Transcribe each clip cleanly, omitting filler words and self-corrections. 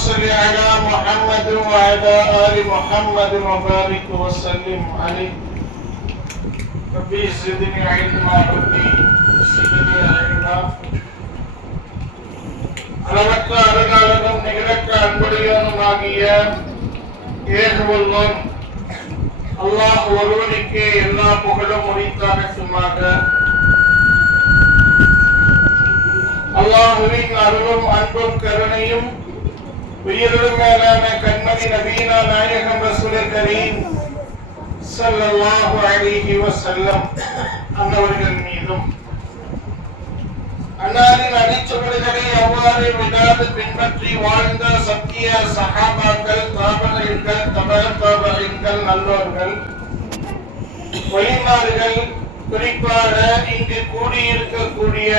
صل على محمد وعلى آل محمد وبارك وسلم عليه. ربي زدني علما ربي زدني علما. அளவற்ற அருளாளனும் நிகரற்ற அன்புடையவனுமாகிய ஏகவல்லோன் அல்லாஹ் ஒருவனுக்கே எல்லா புகழும் உரித்தாகட்டுமாக. அல்லாஹுவின் அருளும் அன்பும் கருணையும் உயிரிலும் மேலான கண்மணி நபீனா நாயகம் ரசூலுல் கரீம் ஸல்லல்லாஹு அலைஹி வஸல்லம் அன்னவர்கள் மீதும் அன்னாரின் அடிச்சுவடுகளை அவ்வாறு விடாது பின்பற்றி வாழ்ந்த சத்திய சஹாபாக்கள், தாபீகள், தபஅ-தாபீகள், நல்லோர்கள், வலிமார்கள், குறிப்பாக இங்கு கூடியிருக்கக்கூடிய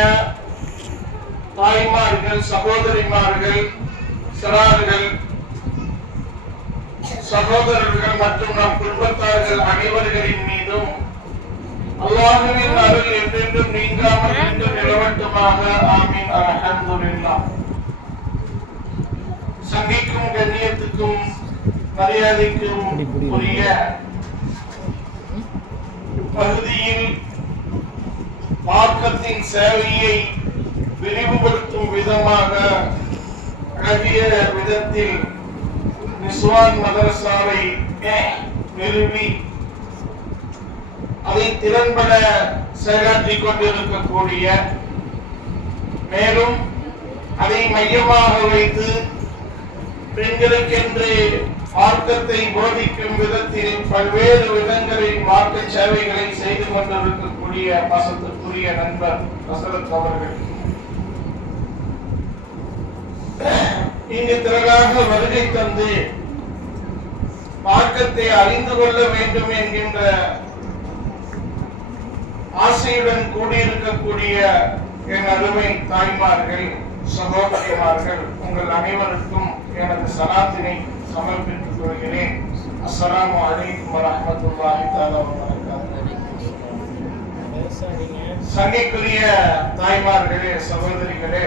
தாய்மார்கள், சகோதரிமார்கள், சிறார்கள், சகோதரர்கள் மற்றும் நம் குடும்பத்தார்கள் அனைவர்களின் மீதும் அல்லாஹ்வின் அருள் என்றென்றும் நீங்காமல் இருந்து நிலவட்டுமாக. ஆமீன். அல்ஹம்துலில்லாஹ். சங்கிக்கும் கண்ணியத்துக்கும் மரியாதைக்கும் உரிய பகுதியில் மார்க்கத்தின் சேவையை விரிவுபடுத்தும் விதமாக அழகிய விதத்தில் நிஸ்வான் மதரசாவை நிறுவி அதை திறன்பட செயலாற்றிக் கொண்டிருக்கக்கூடிய, மேலும் அதை மையமாக வைத்து பெண்களுக்கென்று மார்க்கத்தை போதிக்கும் விதத்தில் பல்வேறு விதங்களில் மார்க்க சேவைகளை செய்து கொண்டிருக்கக்கூடிய பாசத்துக்குரிய நண்பர் ஹசரத் அவர்கள் இங்கு திரளாக வருகை தந்து மார்க்கத்தை அறிந்து கொள்ள வேண்டும் என்கின்ற ஆசையுடன் கூடியிருக்கக்கூடிய என் அருமை தாய்மார்கள், சகோதரிமார்கள், உங்கள் அனைவருக்கும் எனது சலாத்தினை சமர்ப்பித்துக் கொள்கிறேன். அஸ்ஸலாமு அலைக்கும் வரஹ்மத்துல்லாஹி தஆலா வ பரகாத்துஹு. சங்கைக்குரிய தாய்மார்களே, சகோதரிகளே,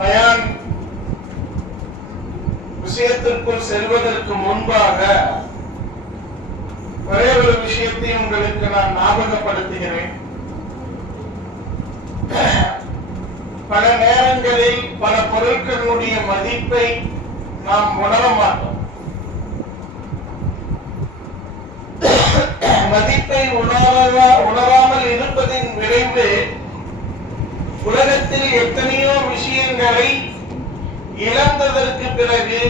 பயான் விஷயத்திற்குள் செல்வதற்கு முன்பாக ஒரே ஒரு விஷயத்தை உங்களுக்கு நான் ஞாபகப்படுத்துகிறேன். பல நேரங்களில் பல பொருட்களுடைய மதிப்பை நாம் உணர மாட்டோம். மதிப்பை உணராமல் இருப்பதின் விளைவு உலகத்தில் எத்தனையோ விஷயங்களை இழந்ததற்கு பிறகு,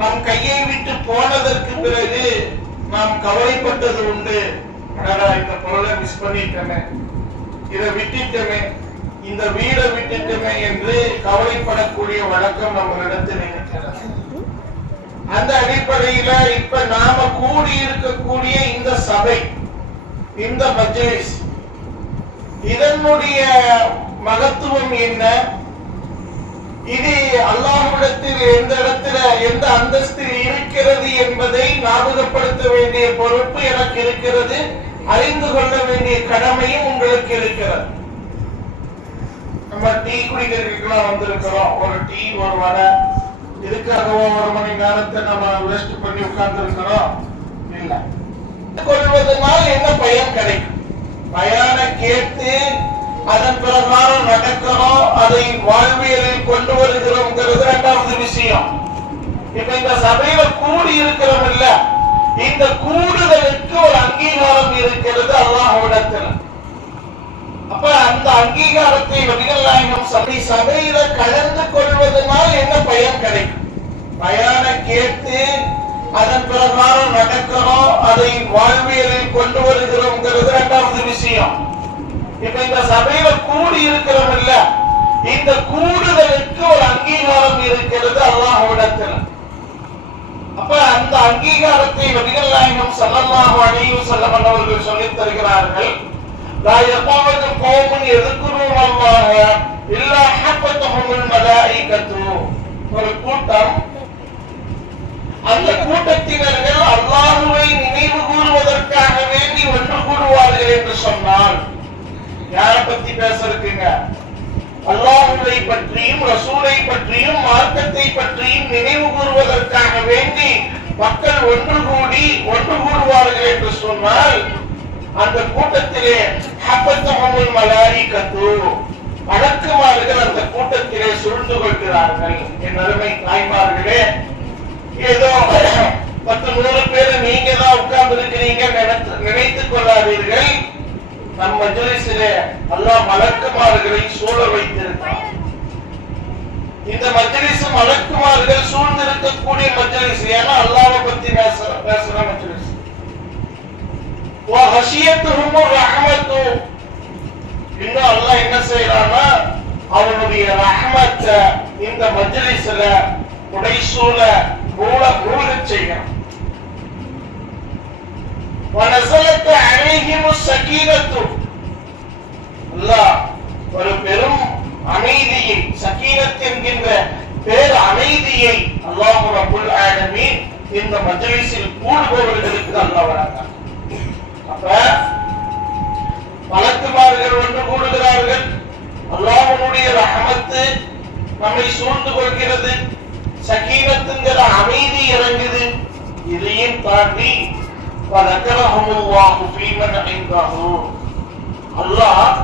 நம் கையை விட்டு போனதற்கு பிறகு நாம் கவலைப்பட்டது உண்டு. இந்த பொருளை மிஸ் பண்ணிட்டோமே, இதை விட்டுட்டோமே, இந்த வீடை விட்டுட்டோமே என்று கவலைப்படக்கூடிய வழக்கம் நம்மளிடத்தில் இருக்கிறது. அந்த அடிப்படையில இப்ப நாம கூடி இருக்கக்கூடிய இந்த சபை, இந்த மஜ்லிஸ், இதனுடைய மகத்துவம் என்ன, இது அல்லாஹ்விடத்தில் எந்த இடத்துல எந்த அந்தஸ்தில் இருக்கிறது என்பதை ஞாபகப்படுத்த வேண்டிய பொறுப்பு எனக்கு இருக்கிறது. அறிந்து கொள்ள வேண்டிய கடமையும் உங்களுக்கு இருக்கிறது. நம்ம டீ குடிக்கிறதுக்கெல்லாம் வந்திருக்கிறோம். ஒரு டீ, ஒரு வடை, இதுக்காகவும் ஒரு மணி நேரத்தை நம்ம வேஸ்ட் பண்ணி உட்கார்ந்து இருக்கிறோம் இல்ல. கொள்வதனால் என்ன பயன் கிடைக்கும்? பயான கேட்டு அதன் பிரகாரம் நடக்கிறோம், அதை வாழ்வியலில் கொண்டு வருகிறோம்ங்கிறது இரண்டாவது விஷயம். இப்ப இந்த சபையில கூடி இருக்கிறோம் இல்ல, இந்த கூடுதலுக்கு ஒரு அங்கீகாரம் இருக்கிறது அல்லாஹ்விடத்தில். அப்ப அந்த அங்கீகாரத்தை நபிகள் நாயகம் சபையில கலந்து கொள்வதனால் என்ன பயன் கிடைக்கும்? பயான கேட்டு அதன் பிரகாரம் நடக்கிறோம், அதை வாழ்வியலில் கொண்டு வருகிறோம்ங்கிறது இரண்டாவது விஷயம். இப்ப இந்த சபையில கூடி இருக்கிறோம் இல்ல, இந்த கூடுதலுக்கு ஒரு அங்கீகாரம் இருக்கிறது அல்லாஹ்விடத்தில். அப்ப அந்த அங்கீகாரத்தை நபிகள் நாயகம் ஸல்லல்லாஹு அலைஹி வஸல்லம் அவர்கள் சொல்லித் தருகிறார்கள். லா யகூது கௌமுன் யذكرون அல்லாஹ இல்லா ஹஃபத்துஹுல் மலாயிகத்து. ஒரு கூட்டம், அந்த கூட்டத்தினர்கள் அல்லாஹ்வை நினைவு கூறுவதற்காக வேண்டி ஒன்று கூடுவார்கள் என்று சொன்னால், யாரை பத்தி பேச இருக்குங்க? அல்லாஹ்வை அல்லாஹ்வை பற்றியும் ரசூலை பற்றியும் மார்க்கத்தை பற்றியும் நினைவு கூறுவதற்காக வேண்டி மக்கள் ஒன்று கூடுவார்கள் என்று சொன்னால் அந்த கூட்டத்திலே ஹப்பத்தஹுல் மலாயிகத்து மலக்குமார்கள் அந்த கூட்டத்திலே சூழ்ந்து கொள்கிறார்கள். என் அருமை தாய்மார்களே, ஏதோ 10-100 பேர் நீங்க தான் உட்கார்ந்து இருக்கிறீங்க நினைத்துக் கொள்ளாதீர்கள். நம் மஜ்லிஸிலே அல்லாஹ் மலக்குமார்களை சூழ வைத்திருக்கிறார். இந்த மஜ்லிஸ் மலக்குமார்கள் சூழ்ந்து இருக்கக்கூடிய மஜ்லிஸ். ஏன்னா அல்லாஹ்வை பத்தி பேசுற மஜ்லிஸ். இன்னும் அல்லாஹ் என்ன செய்யறான்னா அவனுடைய ரஹ்மத்தை இந்த மஜ்லிஸ்ல உடைசூழ மூழ்கச் செய்கிறான். வனஸலத் அலைஹிமுஸ் ஸகீனத்து, அல்லாஹ் ஒரு பெரும் அமைதியை, சகீனத் என்கின்ற பேர் அமைதியை அல்லாஹ் ரப்புல் ஆலமீன் இந்த மஜ்லிஸில் கூடுபவர்களுக்கு அல்லாஹ் வழங்குகிறார். அப்ப மலக்குமார்கள் ஒன்று கூடுகிறார்கள், அல்லாஹ்வுடைய ரஹ்மத்து நம்மை சூழ்ந்து கொள்கிறது, சகீனத்துங்கிற அமைதி இறங்குது. இதையும் தாண்டி வதக்கரஹுல்லாஹு ஃபீமன் இன்தஹு, அல்லாஹ்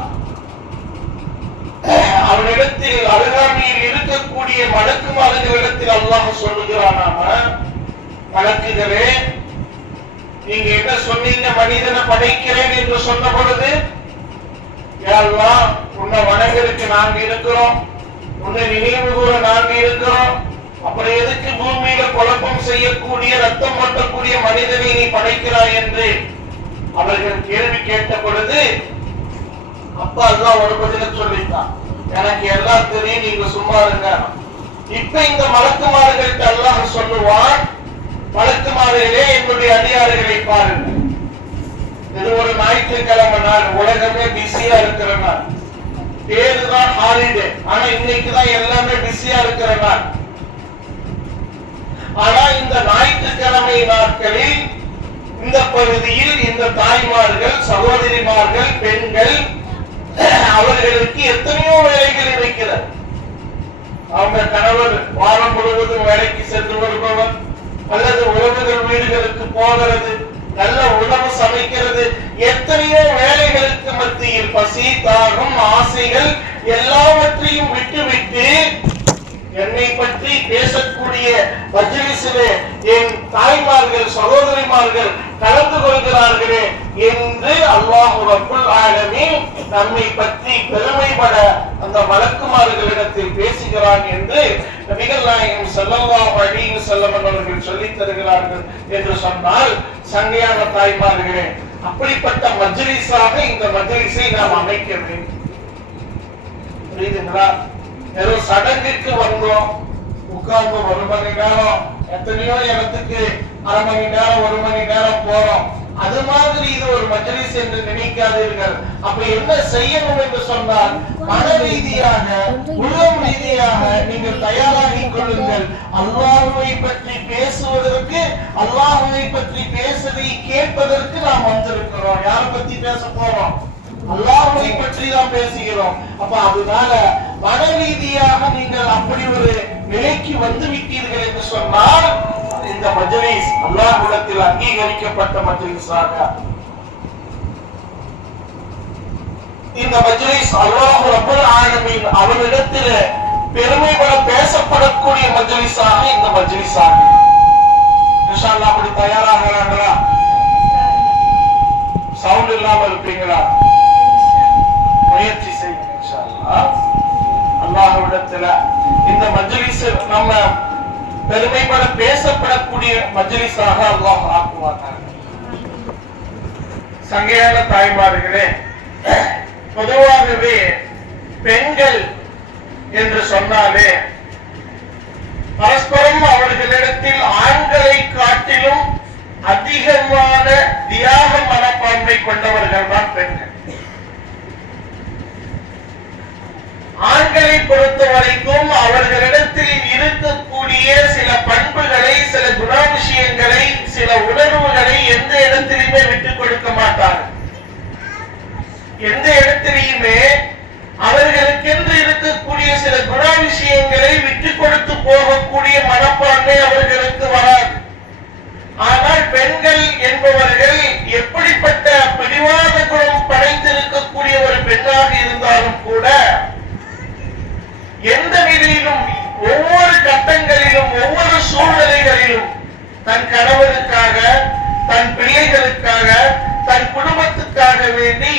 அவனிடத்தில் அருகாமையில் இருக்கக்கூடிய மலக்குமார்களிடத்தில் அல்லாஹ் சொல்லுகிறானாம, மலக்குகளே நீங்க என்ன சொன்னீங்க, மனிதனை படைக்கிறேன் என்று சொன்ன பொழுது, யா அல்லாஹ் உன்னை வணங்குறதுக்கு நாங்க இருக்கிறோம், உன்னை நினைவு கூற நாங்க இருக்கிறோம், அப்புறம் எதுக்கு பூமியில குழப்பம் செய்யக்கூடிய ரத்தம் ஓட்டக்கூடிய மனிதனை நீ படைக்கிறாய் என்று அவர்கள் கேள்வி கேட்ட பொழுது அப்ப அல்லாஹ் ஒரு பதில சொல்லிட்டான், எனக்கு எல்லாம் தெரியும், நீங்க சும்மா இருங்க. இப்ப இந்த மலக்குமார்கள்ட்ட அல்லாஹ் சொல்லுவான், மலக்குமார்களே என்னுடைய அடியார்களை பாருங்க, இது ஒரு ஞாயிற்றுக்கிழமை நாள், உலகமே பிஸியா இருக்கிற நாள், பேருதான் ஹாலிடே, ஆனா இன்னைக்குதான் எல்லாமே பிஸியா இருக்கிற நாள். ஆனா இந்த ஞாயிற்றுக்கிழமை நாட்களில் இந்த பகுதியில் இந்த தாய்மார்கள், சகோதரிமார்கள், பெண்கள் அவர்களுக்கு எத்தனையோ வேலைகள் இருக்கிறது. அவங்க கணவர் வாரம் முழுவதும் வேலைக்கு சென்று வருபவர், அல்லது உறவுகள் வீடுகளுக்கு போகிறது, நல்ல உணவு சமைக்கிறது, எத்தனையோ வேலைகளுக்கு மத்தியில் பசி, தாகம், ஆசைகள் எல்லாவற்றையும் விட்டுவிட்டு என்னை பற்றி பேசக்கூடிய மஜ்லிஸிலே என் தாய்மார்கள், சகோதரிமார்கள் கலந்து கொள்கிறார்களே என்று அல்லாஹ் ரப்புல் ஆலமீன் நம்மை பற்றி பெருமைப்பட அந்த மலக்குமார்களிடத்தில் பேசுகிறான் என்று நபிகள் நாயகம் ஸல்லல்லாஹு அலைஹி வஸல்லம் அவர்கள் சொல்லித் தருகிறார்கள் என்று சொன்னால், சங்கையான தாய்மார்களே, அப்படிப்பட்ட மஜ்லிஸாக இந்த மஜ்லிஸை நாம் அமைக்க வேண்டும். புரியுதுங்களா? ஏதோ சடங்குக்கு வந்தோம், உட்கார்ந்து 1 மணி நேரம், எத்தனையோ இடத்துக்கு 1/2 மணி நேரம் 1 மணி நேரம் போறோம், அது மாதிரி இது ஒரு மஜ்லிஸ் என்று நினைக்காதீர்கள். அப்ப என்ன செய்யணும் என்று சொன்னால், மன ரீதியாக, உள்ளம் ரீதியாக நீங்கள் தயாராகிக் கொள்ளுங்கள். அல்லாஹ்வை பற்றி பேசுவதற்கு, அல்லாஹ்வை பற்றி பேசுவதை கேட்பதற்கு நாம் வந்திருக்கிறோம். யாரை பத்தி பேச போறோம்? அல்லாஹ்வை பற்றி தான் பேசுகிறோம். அப்ப அதனால மன ரீதியாக நீங்கள் அப்படி ஒரு நிலைக்கு வந்து விட்டீர்கள் என்று சொன்னால், இந்த மஜ்லிஸ் அல்லாஹ்விடத்தில் அங்கீகரிக்கப்பட்ட மஜ்லிஸாக, இந்த மஜ்லிஸ் அல்லாஹ் ரப்பல் ஆலமீன் அவனிடத்தில் பெருமைப்பட பேசப்படக்கூடிய மஜ்லிஸாக இந்த மஜ்லிஸ் ஆகும். இன்ஷா அல்லாஹ் அப்படி தயாராகிறாங்களா? சவுண்ட் இல்லாம இருப்பீங்களா? முயற்சி செய்யுங்க இன்ஷா அல்லாஹ். அல்லாஹ்விடத்துல இந்த மஜ்லிஸ் நம்ம பெருமைப்பட பேசப்படக்கூடிய மஜ்லிஸாக அல்லாஹ் ஆக்குவார்கள். சங்கையான தாய்மார்களே, பொதுவாகவே பெண்கள் என்று சொன்னாலே பரஸ்பரம் அவர்களிடத்தில் ஆண்களை காட்டிலும் அதிகமான தியாக மனப்பான்மை கொண்டவர்கள் தான் பெண்கள். ஆண்களை பொறுத்த வரைக்கும் அவர்களிடத்தில் இருக்கக்கூடிய சில பண்புகளை, சில குணாதிசயங்களை, சில உணர்வுகளை எந்த இடத்திலுமே விட்டுக் கொடுக்க மாட்டார்கள். எந்த இடத்திலையுமே அவர்களுக்கென்று இருக்கக்கூடிய சில மனநிலையிலும் ஒவ்வொரு கட்டங்களிலும் ஒவ்வொரு சூழ்நிலைகளிலும் தன் கணவனுக்காக, தன் பிள்ளைகளுக்காக, தன் குடும்பத்துக்காக வேண்டி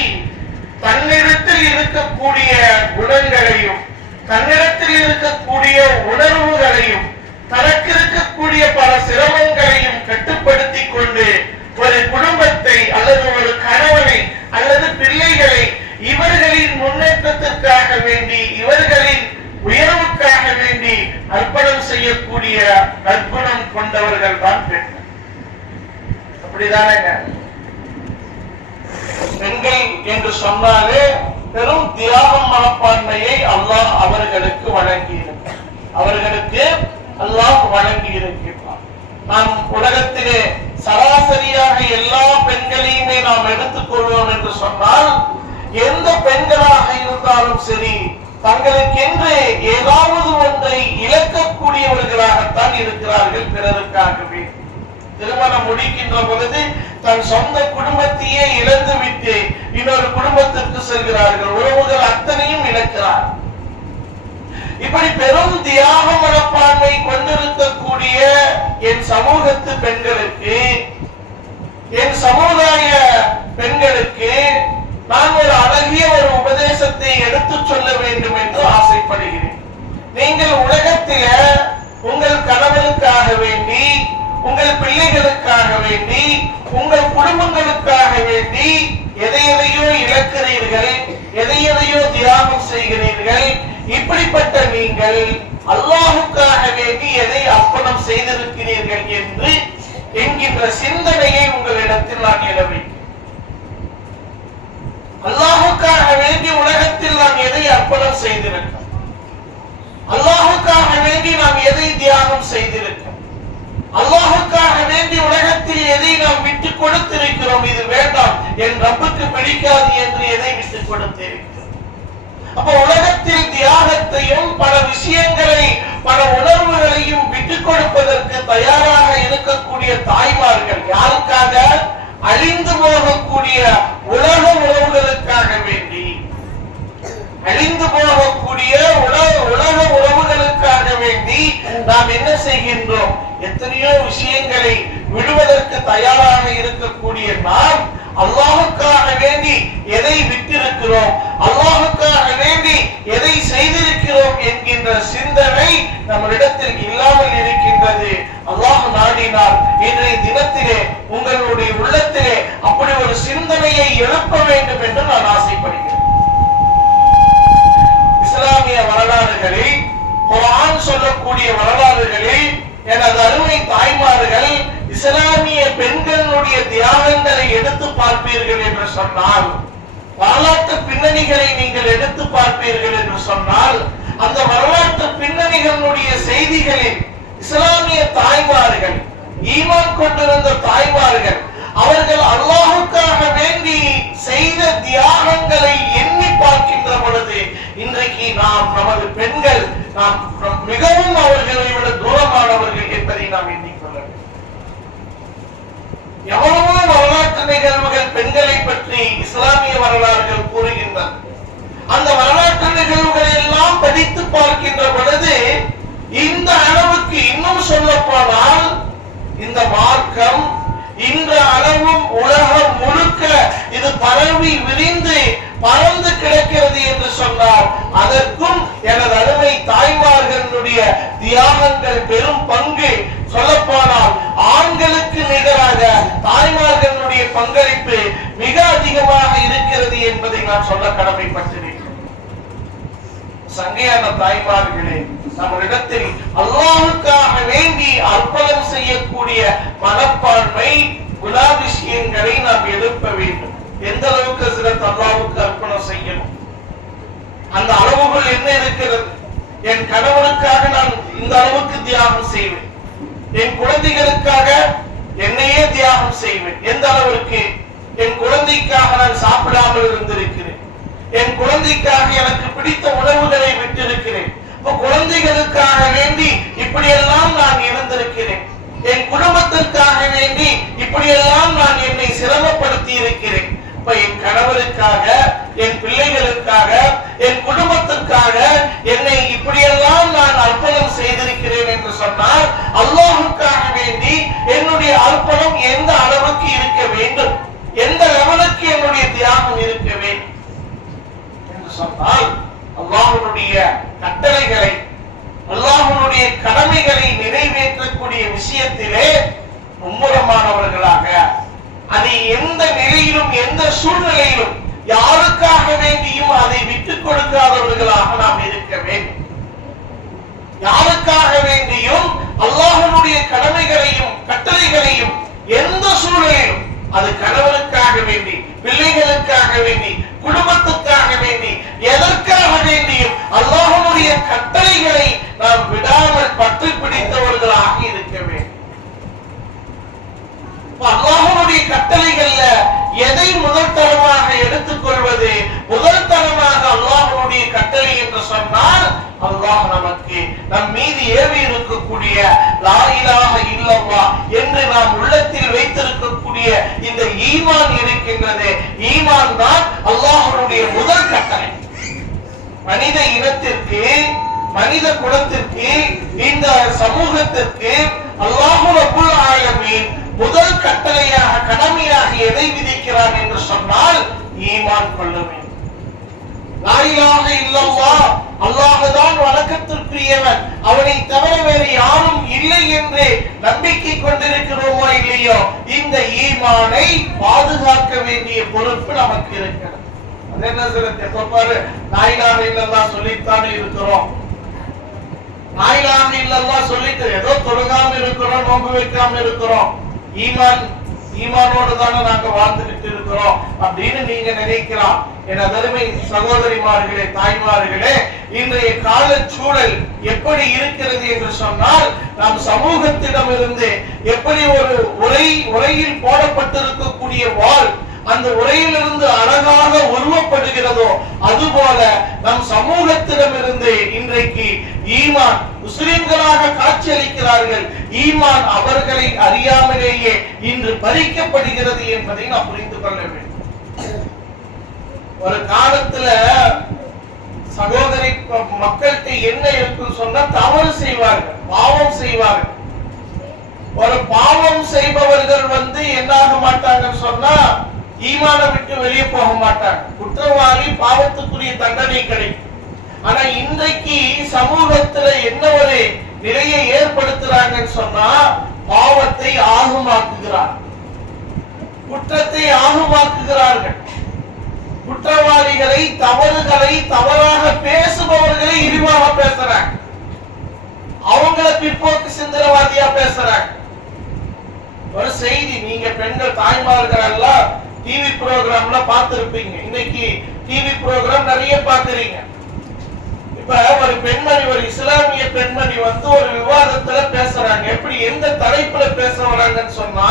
தன்னிடத்தில் இருக்கக்கூடிய குணங்களையும், தன்னிடத்தில் இருக்கக்கூடிய உணர்வுகளையும், தனக்கு இருக்கக்கூடிய பல சிரமங்களையும் கட்டுப்படுத்திக் கொண்டு ஒரு குடும்பத்தை அல்லது ஒரு கணவனை அல்லது பிள்ளைகளை இவர்களின் முன்னேற்றத்திற்காக வேண்டி, இவர்களின் உயர்வுக்காக வேண்டி அர்ப்பணம் செய்யக்கூடிய நற்குணம் கொண்டவர்கள் தான் பெண்கள். அப்படிதானே? பெண்கள் என்று சொன்னாலே பெரும் தியாகம் மனப்பான்மையை அல்லாஹ் அவர்களுக்கு வழங்கி இருக்கிறார். அவர்களுக்கு அல்லாஹ் வழங்கி இருக்கின்றார். நாம் உலகத்திலே சராசரியாக எல்லா பெண்களையுமே நாம் எடுத்துக் கொள்வோம் என்று சொன்னால், எந்த பெண்களாக இருந்தாலும் சரி, தங்களுக்கென்று ஏதாவது ஒன்றை இழக்கக்கூடியவர்களாகத்தான் இருக்கிறார்கள் பிறருக்காகவே. திருமணம் முடிக்கின்ற பொழுது தன் சொந்த குடும்பத்தையே இழந்து விட்டு இன்னொரு குடும்பத்திற்கு செல்கிறார்கள். உறவுகள் அத்தனையும் இழக்கிறார். இப்படி பெரும் தியாக மனப்பான்மை கொண்டிருக்கக்கூடிய என் சமூகத்து பெண்களுக்கு, என் சமுதாய பெண்களுக்கு நான் ஒரு அழகிய ஒரு உபதேசத்தை எடுத்து சொல்ல வேண்டும் என்று ஆசைப்படுகிறேன். நீங்கள் உலகத்தில உங்கள் கணவனுக்காக வேண்டி, உங்கள் பிள்ளைகளுக்காக வேண்டி, உங்கள் குடும்பங்களுக்காக வேண்டி எதையோ இழக்கிறீர்கள், எதையோ தியாகம் செய்கிறீர்கள். இப்படிப்பட்ட நீங்கள் அல்லாஹுக்காக வேண்டி எதை அர்ப்பணம் செய்திருக்கிறீர்கள் என்று என்கின்ற சிந்தனையை உங்களிடத்தில் நான் எழவேன். அல்லாஹுக்காக வேண்டி உலகத்தில் நாம் எதை அர்ப்பணம் செய்திருக்கிறோம்? அல்லாஹுக்காக வேண்டி நாம் எதை தியாகம் செய்திருக்கிறோம்? அல்லாஹுக்காக வேண்டி உலகத்தில் எதை நாம் விட்டுக் கொடுத்திருக்கிறோம்? இது வேண்டாம், என் ரப்புக்கு பிடிக்காது என்று எதை விட்டுக் கொடுத்திருக்கிறோம்? அப்ப உலகத்தில் தியாகத்தையும் பல விஷயங்களை, பல உணர்வுகளையும் விட்டுக் கொடுப்பதற்கு தயாராக இருக்கக்கூடிய தாய்மார்கள் யாருக்காக? அழிந்து போகக்கூடிய உலக உறவுகளுக்காக வேண்டி, அழிந்து போகக்கூடிய உலக உறவுகளுக்காக வேண்டி நாம் என்ன செய்கின்றோம்? எத்தனையோ விஷயங்களை விடுவதற்கு தயாராக இருக்கக்கூடிய நாம் அல்லாஹுக்காக வேண்டி எதை விட்டிருக்கிறோம், அல்லாஹுக்காக வேண்டி எதை செய்திருக்கிறோம் என்கின்ற சிந்தனை நம்மளிடத்தில் இல்லாமல் இருக்கின்றது. அல்லாஹ் நாடினால் இன்றைய தினத்திலே உங்களுடைய உள்ளத்திலே அப்படி ஒரு சிந்தனையை எழுப்ப வேண்டும் என்று நான் ஆசைப்படுகிறேன். இஸ்லாமிய வரலாறுகளில், குர்ஆன் சொல்லக்கூடிய வரலாறுகளில் எனது அருமை தாய்மார்கள் இஸ்லாமிய பெண்களுடைய தியாகங்களை எடுத்து பார்ப்பீர்கள் என்று சொன்னால், வரலாற்று பின்னணிகளை நீங்கள் எடுத்து பார்ப்பீர்கள் என்று சொன்னால், அந்த வரலாற்று பின்னணிகளுடைய செய்திகளில் இஸ்லாமிய தாய்மார்கள், ஈமான் கொண்டிருந்த தாய்மார்கள், அவர்கள் அல்லாஹுக்காக வேண்டி செய்த தியாகங்களை எண்ணி பார்க்கின்ற பொழுது இன்றைக்கு நாம், நமது பெண்கள், நாம் மிகவும் அவர்களை விட தூரமானவர்கள் என்பதை நாம் எண்ணிக்கொள்ள வேண்டும். எவ்வளவோ வரலாற்று நிகழ்வுகள் பெண்களை பற்றி இஸ்லாமிய வரலாறுகள் கூறுகின்றன. அந்த வரலாற்று நிகழ்வுகளை எல்லாம் படித்து பார்க்கின்ற பொழுது இந்த அளவுக்கு, இன்னும் சொல்ல போனால் இந்த மார்க்கம் இந்த அளவும் உலகம் முழுக்க இது பரவி விரிந்து பறந்து கிடக்கிறது என்று சொன்னால், அதற்கும் எனது அருமை தாய்மார்களுடைய தியாகங்கள் பெரும் பங்கு. சொல்லப்போனால் ஆண்களுக்கு நிகராக தாய்மார்களுடைய பங்களிப்பு மிக அதிகமாக இருக்கிறது என்பதை நான் சொல்ல கடமைப்பட்டிருக்கிறேன். சங்கையான தாய்மார்களே, நம்மளிடத்தில் அல்லாஹுக்காக வேண்டி அர்ப்பணம் செய்யக்கூடிய மனப்பான்மை, குணாதிசயங்களை நாம் எழுப்ப வேண்டும். எந்த அளவுக்கு சிலர் அல்லாஹ்வுக்கு அர்ப்பணம் செய்யணும், அந்த அளவுகள் என்ன இருக்கிறது? என் கணவனுக்காக நான் இந்த அளவுக்கு தியாகம் செய்வேன், என் குழந்தைகளுக்காக என்னையே தியாகம் செய்வேன். எந்த அளவிற்கு? என் குழந்தைக்காக நான் சாப்பிடாமல் இருந்திருக்கிறேன், என் குழந்தைக்காக எனக்கு பிடித்த உணவுகளை விட்டிருக்கிறேன், குழந்தைகளுக்காக வேண்டி இப்படியெல்லாம் நான் இருந்திருக்கிறேன், என் குடும்பத்திற்காக வேண்டி இப்படியெல்லாம் நான் என்னை சிரமப்படுத்தி இருக்கிறேன். என் கணவருக்காக, என் பிள்ளைகளுக்காக, என் குடும்பத்திற்காக என்னை இப்படியெல்லாம் சொன்னால் அல்லாஹ்வுக்காக வேண்டி என்னுடைய அர்ப்பணம் எந்த அளவுக்கு இருக்க வேண்டும், எந்த லெவலுக்கு என்னுடைய தியாகம் இருக்க வேண்டும் என்று சொன்னால் அல்லாஹ்வுடைய கட்டளைகளை, அல்லாஹ்வுடைய கடமைகளை நிறைவேற்றக்கூடிய விஷயத்திலே மும்முரமானவர்களாக, அதை எந்த நிலையிலும் எந்த சூழ்நிலையிலும் யாருக்காக வேண்டியும் அதை விட்டுக் கொடுக்காதவர்களாக நாம் இருக்க வேண்டும். யாருக்காக வேண்டியும் அல்லாஹ்வுடைய கடமைகளையும் கட்டளைகளையும் எந்த சூழலிலும், அது கணவனுக்காக வேண்டி, பிள்ளைகளுக்காக வேண்டி, குடும்பத்துக்காக வேண்டி, எதற்காக வேண்டியும் அல்லாஹ்வுடைய கட்டளைகளை நாம் விடாமல் பற்றி பிடித்தவர்களாக இருக்க வேண்டும். அல்லாஹ்வுடைய கட்டளைகள்ல எதை முதல் தரமாக எடுத்துக்கொள்வது? முதல் தரமாக அல்லாஹ்வுடைய கட்டளை என்று சொன்னால் அல்லாஹ் நமக்கு நம் மீது ஏவி இருக்கக்கூடிய லா இலாஹ இல்லல்லாஹ் என்று நாம் உள்ளத்தில் வைத்திருக்கக்கூடிய இந்த ஈமான் இருக்கின்றது. ஈமான் தான் அல்லாஹ்வுடைய முதல் கட்டளை. மனித இனத்திற்கு, மனித குலத்திற்கு, இந்த சமூகத்திற்கு அல்லாஹ் ரப்புல் ஆலமீன் முதல் கட்டளையாக, கடமையாக எதை விதிக்கிறான் என்று சொன்னால் ஈமான் கொள்ள வேண்டும். லா இலாஹ இல்லல்லாஹ், அல்லாஹ்தான் வணக்கத்திற்குரியவன், அவனை தவிர வேறு யாரும் இல்லை என்று நம்பிக்கை கொண்டிருக்கிறோமோ இல்லையோ, இந்த ஈமானை பாதுகாக்க வேண்டிய பொறுப்பு நமக்கு இருக்கிறது. அது என்ன சொல்றது? எப்ப பாரு லா இலாஹ இல்லல்லாஹ் சொல்லித்தானே இருக்கிறோம். லா இலாஹ இல்லல்லாஹ் சொல்லிட்டு ஏதோ தொழுகாம இருக்கிறோம், நோன்பு வைக்காம இருக்கிறோம், ஈமானோடு தானே நாங்க வாழ்ந்துகிட்டு இருக்கிறோம் அப்படின்னு நீங்க நினைக்கலாம். என் அருமை சகோதரிமார்களே, தாய்மார்களே, இன்றைய கால சூழல் எப்படி இருக்கிறது என்று சொன்னால், நாம் சமூகத்திடமிருந்து எப்படி ஒரு உரையில் போடப்பட்டிருக்கக்கூடிய வாள் அந்த உரையிலிருந்து அழகாக உருவப்படுகிறதோ, அதுபோல நம் சமூகத்திடமிருந்து இன்றைக்கு ஈமான், முஸ்லிம்களாக காட்சியளிக்கிறார்கள், ஈமான் அவர்களை அறியாமலேயே இன்று பறிக்கப்படுகிறது என்பதை நாம் புரிந்து கொள்ள வேண்டும். ஒரு காலத்துல சகோதரி மக்கள்கிட்ட என்ன இருக்குன்னு சொன்னா, தவறு செய்வார்கள், பாவம் செய்வார்கள். ஒரு பாவம் செய்பவர்கள் என்னாக மாட்டாங்கன்னு சொன்னா, ஈமானை விட்டு வெளியே போக மாட்டாங்க. குற்றவாளி, பாவத்துக்குரிய தண்டனை கிடைக்கும். ஆனா இன்றைக்கு சமூகத்துல என்ன ஒரு நிலையை ஏற்படுத்துறாங்கன்னு சொன்னா, பாவத்தை ஆகுமாக்குகிறார், குற்றத்தை ஆகுமாக்குகிறார்கள். குற்றவாளிகளை, தவறுகளை, தவறாக பேசுபவர்களை இழிவாக பேசுறாங்க, அவங்கள பிற்போக்கு சிந்தனைவாதியா பேசுறாங்க. ஒரு செய்தி, நீங்க பெண்கள் தாய்மார்கள் எல்லாம் டிவி ப்ரோக்ராம்ல பார்த்திருப்பீங்க. இன்னைக்கு டிவி ப்ரோக்ராம் நிறைய பார்க்கறீங்க. இப்ப ஒரு பெண்மணி, ஒரு இஸ்லாமிய பெண்மணி ஒரு விவாதத்துல பேசுறாங்க. எப்படி, எந்த தலைப்புல பேச வராங்கன்னு சொன்னா,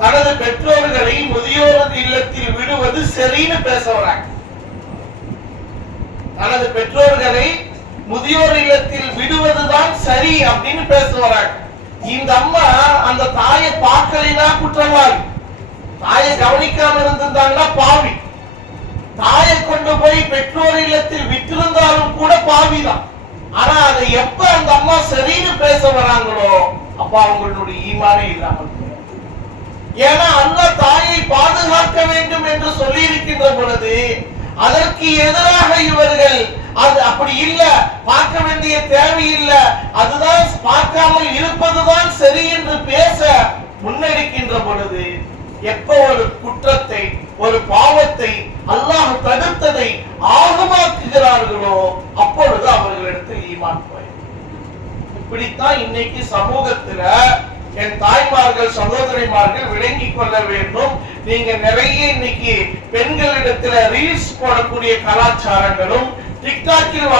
தனது பெற்றோர்களை முதியோர் இல்லத்தில் விடுவது சரின்னு பேச வராங்க. தனது பெற்றோர்களை முதியோர் இல்லத்தில் விடுவதுதான் சரி அப்படின்னு பேச வராங்க. இந்த அம்மா அந்த தாயை பார்க்கலைன்னா குற்றவாளி, தாயை கவனிக்காம இருந்திருந்தாங்கன்னா பாவி, தாயை கொண்டு போய் பெற்றோர் இல்லத்தில் விட்டிருந்தாலும் கூட பாவிதான். ஆனா அதை எப்ப அந்த அம்மா சரின்னு பேச வராங்களோ, அப்ப அவங்களுடைய ஈமானே இல்லாமல். ஏன்னா அல்லாஹ் தாயை பாதுகாக்க வேண்டும் என்று சொல்லி இருக்கின்ற பொழுது, அதற்கு எதிராக இவர்கள் அது அப்படி இல்ல, பார்க்க வேண்டிய தேவையில்லை, அதுதான் பார்க்காமல் இருப்பதுதான் சரி என்று பேச முன்னெடுக்கின்ற பொழுது, எப்ப ஒரு குற்றத்தை, ஒரு பாவத்தை அல்லாஹ் தடுத்ததை ஆகமாக்குகிறார்களோ, அப்பொழுது அவர்களிடத்தில் ஈமான் போயிடும். இப்படித்தான் இன்னைக்கு சமூகத்துல என் தாய்மார்கள், சகோதரிமார்கள் விளங்கிக் கொள்ள வேண்டும். நீங்க நிறைய இன்னைக்கு பெண்களிடத்துல ரீல்ஸ் போடக்கூடிய கலாச்சாரங்களும், டிக்டாக்கில்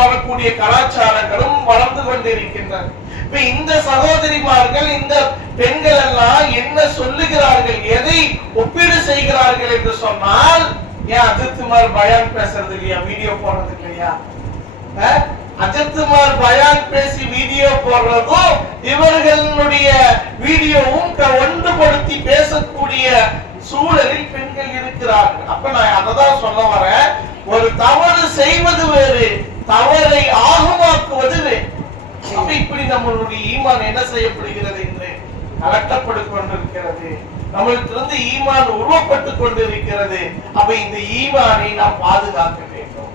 வரக்கூடிய கலாச்சாரங்களும் வளர்ந்து கொண்டிருக்கின்றன. இப்ப இந்த சகோதரிமார்கள், இந்த பெண்கள் எல்லாம் என்ன சொல்லுகிறார்கள், எதை ஒப்பீடு செய்கிறார்கள் என்று சொன்னால், ஏன் அஜித்குமார் பயான் பேசுறது இல்லையா, வீடியோ போடுறது இல்லையா? அஜித்குமார் பயான் பேசி வீடியோ போடுறதும் இவர்களுடைய வீடியோவும் ஒன்றுபடுத்தி பேசக்கூடிய சூழலில் பெண்கள் இருக்கிறார்கள். அப்ப நான் அததான் சொல்ல வரேன், ஒரு தவறு செய்வது வேறு, தவறை ஆகமாக்குவது வேறு. அப்ப இப்படி நம்மளுடைய ஈமான் என்ன செய்யப்படுகிறது என்று கலட்டப்பட்டு கொண்டிருக்கிறது. நம்மளிடத்திலிருந்து ஈமான் உருவப்பட்டு கொண்டிருக்கிறது. அப்ப இந்த ஈமானை நாம் பாதுகாக்க வேண்டும்.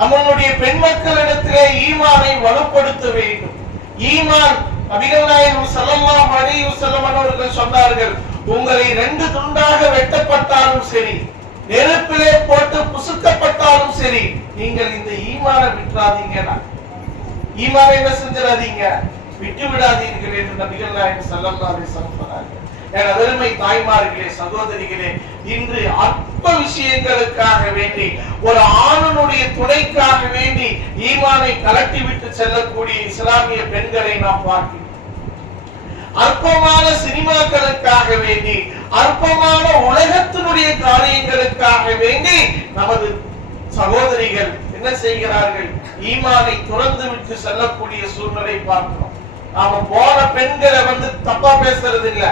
நம்மளுடைய பெண் மக்களிடத்திலே ஈமானை வலுப்படுத்த வேண்டும். ஈமான் நபிகள் நாயகம் ஸல்லல்லாஹு அலைஹி வஸல்லம் அவர்கள் சொன்னார்கள், உங்களை 2 துண்டாக வெட்டப்பட்டாலும் சரி, நெருப்பிலே போட்டு புசுக்கப்பட்டாலும் சரி, நீங்கள் இந்த ஈமானை விட்டுறாதீங்க. ஈமானை என்ன செஞ்சிடாதீங்க, விட்டு விடாதீர்கள் என்று நபிகள் நாயகம் ஸல்லல்லாஹு அலைஹி வஸல்லம் சொன்னார்கள். என் அருமை தாய்மார்களே, சகோதரிகளே, இன்று அற்ப விஷயங்களுக்காக வேண்டி, ஒரு ஆணுடைய துணைக்காக வேண்டி ஈமானை கலட்டி விட்டு செல்லக்கூடிய இஸ்லாமிய பெண்களை நாம் பார்க்கிறோம். அற்பமான சினிமாக்களுக்காக வேண்டி, அற்பமான உலகத்தினுடைய காரியங்களுக்காக வேண்டி நமது சகோதரிகள் என்ன செய்கிறார்கள், ஈமானை துறந்து விட்டு செல்லக்கூடிய சூழ்நிலை பார்க்கிறோம். நாம போன பெண்களை தப்பா பேசுறது இல்ல,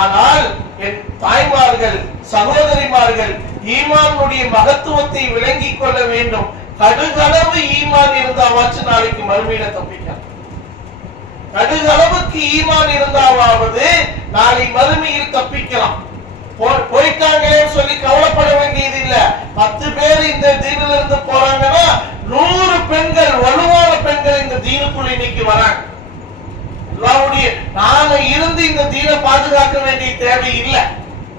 ஆனால் என் தாய்மார்கள், சகோதரிமார்கள் ஈமானுடைய மகத்துவத்தை விளங்கிக் கொள்ள வேண்டும். கடுகளவு ஈமான் இருந்தாவாச்சு நாளைக்கு மறுமையில தப்பிக்கலாம். கடுகளவுக்கு ஈமான் இருந்தாவது நாளை மறுமையில் தப்பிக்கலாம். போயிட்டாங்களே சொல்லி கவலைப்பட வேண்டியது இல்ல. 10 பேர் இந்த தீனில இருந்து போறாங்கன்னா 100 பெண்கள், வலுவான பெண்கள் இந்த தீனுக்குள்ள இன்னைக்கு வராங்க. அல்லாஹ்வுடைய நாம இருந்து இந்த தீனை பாதுகாக்க வேண்டிய தேவை இல்லை.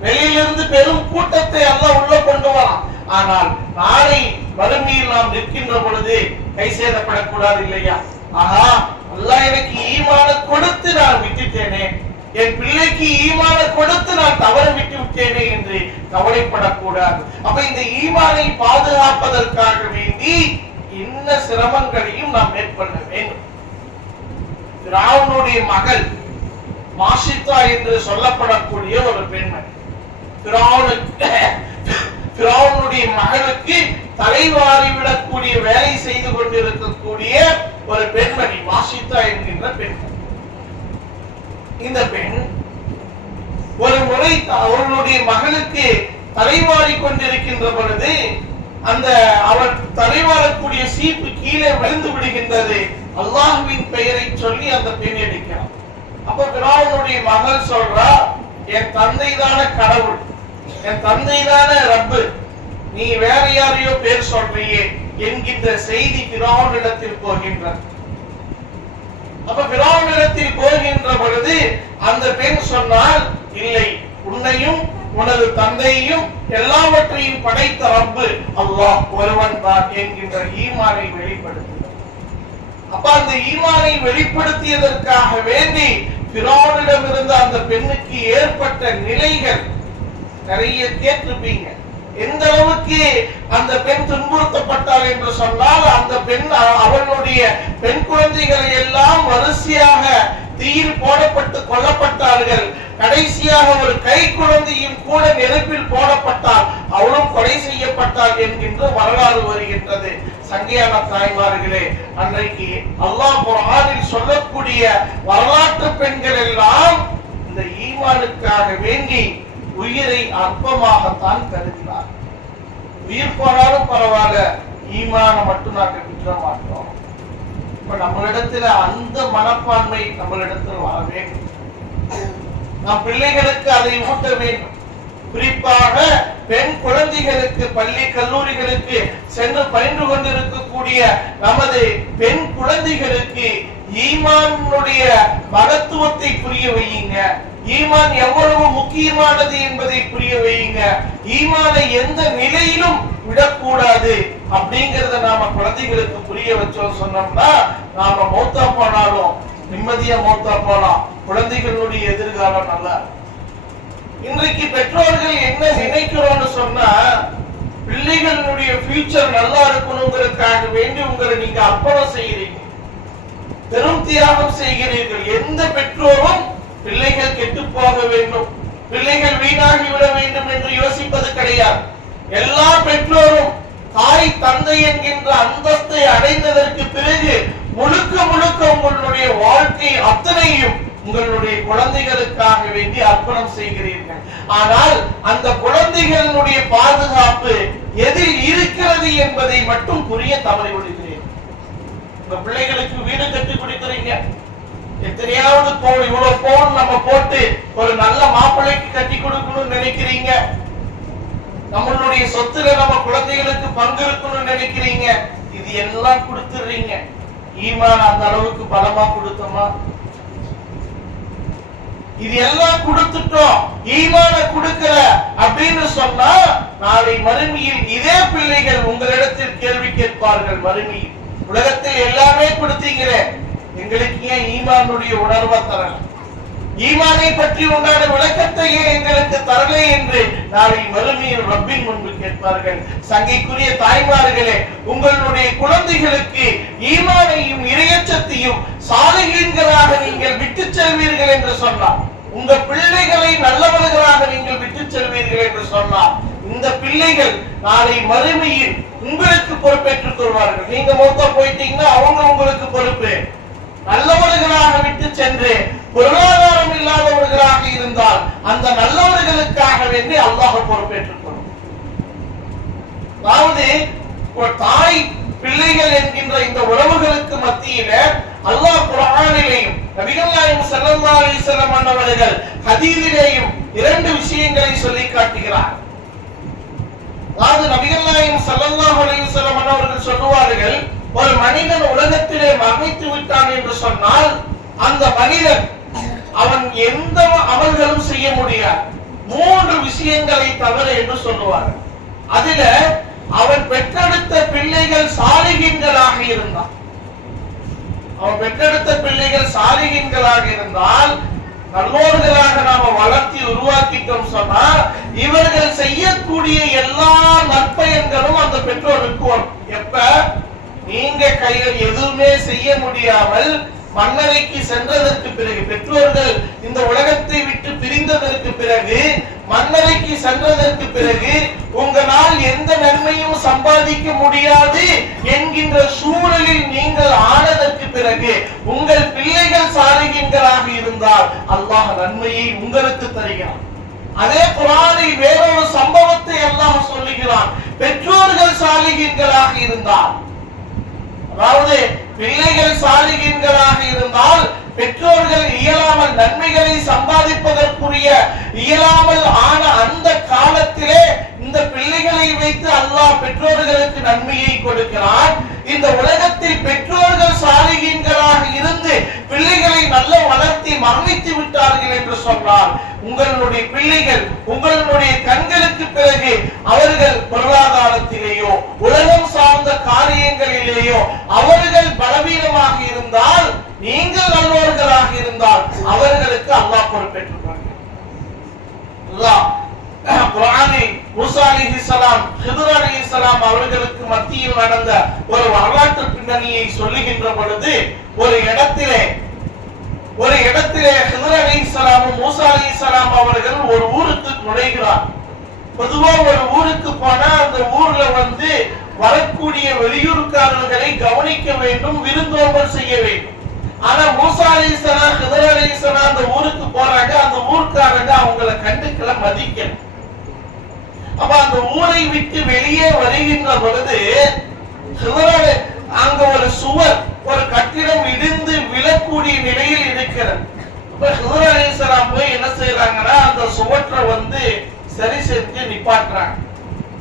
வெளியிலிருந்து பெரும் கூட்டத்தை அல்லாஹ் உள்ள கொண்டு வரலாம். ஆனால் நாளை மறுமையில் நாம் நிற்கின்ற பொழுது கை சேதப்படக்கூடாது இல்லையா? ஆஹா, அல்லாஹ் எனக்கு ஈமான கொடுத்து நான் விட்டுட்டேனே, என் பிள்ளைக்கு ஈமான கொடுத்து நான் தவறு விட்டு விட்டேனே என்று கவலைப்படக்கூடாது. அப்ப இந்த ஈமானை பாதுகாப்பதற்காக வேண்டி என்ன சிரமங்களையும் நாம் மேற்கொள்ள வேண்டும். ஃபிரௌனுடைய மகள் மாஷிதா என்று சொல்லப்படக்கூடிய ஒரு பெண்மணி, ஃபிரௌனுடைய மகளுக்கு தலைவாரி விடக்கூடிய வேலை செய்து கொண்டிருக்கக்கூடிய ஒரு பெண்மணி மாஷிதா என்கின்ற பெண்மணி. இந்த பெண் ஒரு முறை அவர்களுடைய மகளுக்கு தலைவாரி கொண்டிருக்கின்ற பொழுது அந்த அவர் தலைவாரக்கூடிய சீப்பு கீழே விழுந்து விடுகின்றது. அல்லாஹ்வின் பெயரை சொல்லி அந்த பெண் எடுக்கிறார். அப்ப ஃபிரௌனுடைய மகள் சொல்றா, என் தந்தை தான கடவுள், என் தந்தை தான ரப்பு, நீ வேற யாரையோ பேர் சொல்றியே என்கின்ற செய்தி ஃபிரௌனிடத்தில் போகின்றது. அப்ப ஃபிரௌனிடத்தில் போகின்ற பொழுது அந்த பெண் சொன்னால், இல்லை, உன்னையும் உனது தந்தையையும் எல்லாவற்றையும் படைத்த ரப்பு அல்லாஹ் ஒருவன் தான் என்கின்ற ஈமானை வெளிப்படுத்தினார். அப்ப அந்த ஈமானை வெளிப்படுத்தியதற்காக வேண்டி ஃபிரௌனிடமிருந்து அந்த பெண்ணுக்கு ஏற்பட்ட நிலைகள் நிறைய கேட்டிருப்பீங்க. எந்த அளவுக்கு அந்த பெண் துன்புறுத்தப்பட்டாள் என்று சொன்னால், அந்த பெண் அவளுடைய பெண் குழந்தைகளை எல்லாம் வரிசையாக தீயில் போடப்பட்டு கொல்லப்பட்டார்கள். கடைசியாக ஒரு கை குழந்தையும் கூட நெருப்பில் போடப்பட்டால் அவளும் கொலை செய்யப்பட்டாள் என்கின்ற வரலாறு வருகின்றது. சங்கையான தாய்மார்களே, அன்றைக்கு அல்லாஹ் குர்ஆனில் சொல்லக்கூடிய வரலாற்று பெண்கள் எல்லாம் இந்த ஈமானுக்காக வேண்டி உயிரை அற்பமாகத்தான் கருதினார். உயிர் போனாலும் பரவாயில்ல, ஈமான மட்டும் நாங்கள் விட்டுற மாட்டோம். இப்ப நம்மளிடத்துல அந்த மனப்பான்மை நம்மளிடத்தில் வர வேண்டும். நம் பிள்ளைகளுக்கு அதை ஊட்ட வேண்டும். குறிப்பாக பெண் குழந்தைகளுக்கு, பள்ளி கல்லூரிகளுக்கு சென்று பயின்று கொண்டிருக்கக்கூடிய நமது பெண் குழந்தைகளுக்கு ஈமானுடைய மகத்துவத்தை புரிய வையுங்க. ஈமான் எவ்வளவு முக்கியமானது என்பதை புரிய வையுங்க. ஈமானை எந்த நிலையிலும் விடக்கூடாது அப்படிங்கறத நாம குழந்தைகளுக்கு புரிய வச்சோம் சொன்னோம்னா, நாம மௌத்தா போனாலும் நிம்மதியா மௌத்தா போலாம். குழந்தைகளுடைய எதிர்காலம் நல்லா. இன்றைக்கு பெற்றோர்கள் என்ன நினைக்கிறோம்னு சொன்னா, பிள்ளைகளுடைய ஃபியூச்சர் நல்லா இருக்கணுங்கிறதுக்காக வேண்டி உங்களை நீங்க அர்ப்பணம் செய்கிறீங்க, பெரும் தியாகம் செய்கிறீர்கள். எந்த பெற்றோரும் பிள்ளைகள் கெட்டு போக வேண்டும், பிள்ளைகள் வீணாகி விட வேண்டும் என்று யோசிப்பது கிடையாது. எல்லா பெற்றோரும் தாய் தந்தை என்கின்ற அந்தஸ்தை அடைந்ததற்கு பிறகு முழுக்க முழுக்க உங்களுடைய வாழ்க்கை அத்தனையும் உங்களுடைய குழந்தைகளுக்காக வேண்டி அர்ப்பணம் செய்கிறீர்கள். ஆனால் அந்த குழந்தைகளுடைய பாதுகாப்பு எதில் இருக்கிறது என்பதை மட்டும் புரிய தவறி விடுகிறேன். உங்க பிள்ளைகளுக்கு வீடு கட்டி கொடுக்கிறீங்க, எத்தனையாவது இவ்வளவு பவுன் நம்ம போட்டு ஒரு நல்ல மாப்பிள்ளைக்கு கட்டி கொடுக்கணும்னு நினைக்கிறீங்க. நம்மளுடைய சொத்துல நம்ம குழந்தைகளுக்கு பங்கு இருக்கணும்னு நினைக்கிறீங்க. இது எல்லாம் கொடுத்துறீங்க. ஈமான் அந்த அளவுக்கு பலமா கொடுத்தோமா? இது எல்லாம் கொடுத்துட்டோம், ஈமான கொடுக்கல அப்படின்னு சொன்னா நாளை மறுமையில் இதே பிள்ளைகள் உங்களிடத்தில் கேள்வி கேட்பார்கள். மறுமையில் உலகத்தில் எல்லாமே கொடுத்தீங்களே, எங்களுக்கு ஏன் ஈமானுடைய உணர்வை தரல, ஈமானை பற்றி உண்டான விளக்கத்தையே எங்களுக்கு தரலே என்று நாளை மறுமையில் ரப்பின் முன்பு கேட்பார்கள். சங்கைக்குரிய தாய்மார்களே, உங்களுடைய குழந்தைகளுக்கு ஈமானையும் இறையச்சத்தையும் சாலிஹீன்களாக நீங்கள் விட்டு செல்வீர்கள் என்று சொன்னார். உங்க பிள்ளைகளை நல்லவர்களாக நீங்கள் விட்டு செல்வீர்கள் என்று சொன்னார். இந்த பிள்ளைகள் நாளை மறுமையில் உங்களுக்கு பொறுப்பேற்றுக் கொள்வார்கள். நீங்க மொத்த போயிட்டீங்கன்னா அவங்க உங்களுக்கு பொறுப்பு. நல்லவர்களாக விட்டு சென்று பொருளாதாரம் இல்லாதவர்களாக இருந்தால் அந்த நல்லவர்களுக்காக வேண்டி அல்லாஹ் பொறுப்பேற்றுக் கொள்ளும். அதாவது தாய் பிள்ளைகள் என்கின்ற இந்த உறவுகளுக்கு மத்தியில அல்லாஹ் குர்ஆனிலேயும் நபிகள் நாயகம் ஸல்லல்லாஹு அலைஹி வஸல்லம் அவர்கள் ஹதீஸிலேயும் இரண்டு விஷயங்களை சொல்லி காட்டுகிறார். அதாவது நபிகள் நாயகம் ஸல்லல்லாஹு அலைஹி வஸல்லம் அவர்கள் சொல்லுவார்கள், ஒரு மனிதன் உலகத்திலே மரணித்து விட்டான் என்று சொன்னால் அந்த மனிதன் அவன் எந்த அமல்களும் செய்ய முடியாது, மூன்று விஷயங்களை தவிர என்று சொல்லுவார். அதுல அவன் பெற்றெடுத்த பிள்ளைகள் சாலிஹீன்களாக இருந்தான். அவன் பெற்றெடுத்த பிள்ளைகள் சாலிஹீன்களாக இருந்தால், நல்லோர்களாக நாம வளர்த்தி உருவாக்கிட்டோம் சொன்னா இவர்கள் செய்யக்கூடிய எல்லா நற்பயன்களும் அந்த பெற்றோருக்கு வரும். எப்ப நீங்க கையில் எதுவுமே செய்ய முடியாமல் மன்னரைக்கு சென்றதற்கு பிறகு, பெற்றோர்கள் இந்த உலகத்தை விட்டு பிரிந்ததற்கு பிறகு, மன்னரைக்கு சென்றதற்கு பிறகு உங்களால் எந்த நன்மையும் சம்பாதிக்க முடியாது என்கின்ற சூழலில் நீங்கள் ஆனதற்கு பிறகு உங்கள் பிள்ளைகள் சாலிஹீன்களாக இருந்தால் அல்லாஹ் நன்மையை உங்களுக்கு தருகிறான். அதே குர்ஆனில் வேறொரு சம்பவத்தை அல்லாஹ் சொல்லுகிறான். பெற்றோர்கள் சாலிஹீன்களாக இருந்தால், அதாவது பிள்ளைகள் சாலிஹீன்களாக இருந்தால் பெற்றோர்கள் இயலாமல் நன்மைகளை சம்பாதிப்பதற்குரிய இயலாமல் ஆன அந்த காலத்திலே இந்த பிள்ளைகளை வைத்து அல்லாஹ் பெற்றோர்களுக்கு நன்மையை கொடுக்கிறான். இந்த உலகத்தில் பெற்றோர்கள் சாலிஹீன்களாக இருந்து பிள்ளைகளை நல்ல வளர்த்தி மரணித்து விட்டார்கள் என்று சொன்னால் உங்களுடைய பிள்ளைகள் உங்களுடைய கண்களுக்கு பிறகு அவர்கள் பொருளாதாரத்திலேயோ உலகம் சார்ந்த காரியங்களிலேயோ அவர்கள் பலவீனமாக இருந்தால், நீங்கள் நல்லவர்களாக இருந்தால் அவர்களுக்கு அல்லாஹ் பொறுப்பேற்றுக் கொள்கிறார். அல்லாஹ் குர்ஆனில் மூசா அலைஹிஸ்ஸலாம் ஹித்ர் அலைஹிஸ்ஸலாம் அவர்களுக்கு மத்தியில் நடந்த ஒரு வரலாற்று பின்னணியை சொல்லுகின்ற பொழுது ஒரு இடத்திலே ஹித்ர் அலைஹிஸ்ஸலாமும் மூசா அலைஹிஸ்ஸலாம் அவர்கள் ஒரு ஊருக்கு நுழைகிறார். பொதுவா ஒரு ஊருக்கு போனா அந்த ஊர்ல வரக்கூடிய வெளியூர்காரர்களை கவனிக்க வேண்டும், விருந்தோம்பல் செய்ய வேண்டும். ஆனா மூசா அலைஹிஸ்ஸலாம் ஹித்ர் அலைஹிஸ்ஸலாம் அந்த ஊருக்கு போறாங்க, அந்த ஊர்க்காரங்க அவங்களை கண்டுக்கல, மதிக்கல. அப்ப அந்த ஊரை விட்டு வெளியே வருகின்ற பொழுது அங்க ஒரு சுவர், ஒரு கட்டிடம் இடிந்து விழக்கூடிய நிலையில் இருக்கிறது. அப்ப ஹித்ர் அலைஹிஸ்ஸலாம் போய் என்ன செய்யறாங்கன்னா அந்த சுவற்றை சரி செஞ்சு நிப்பாட்டுறாங்க.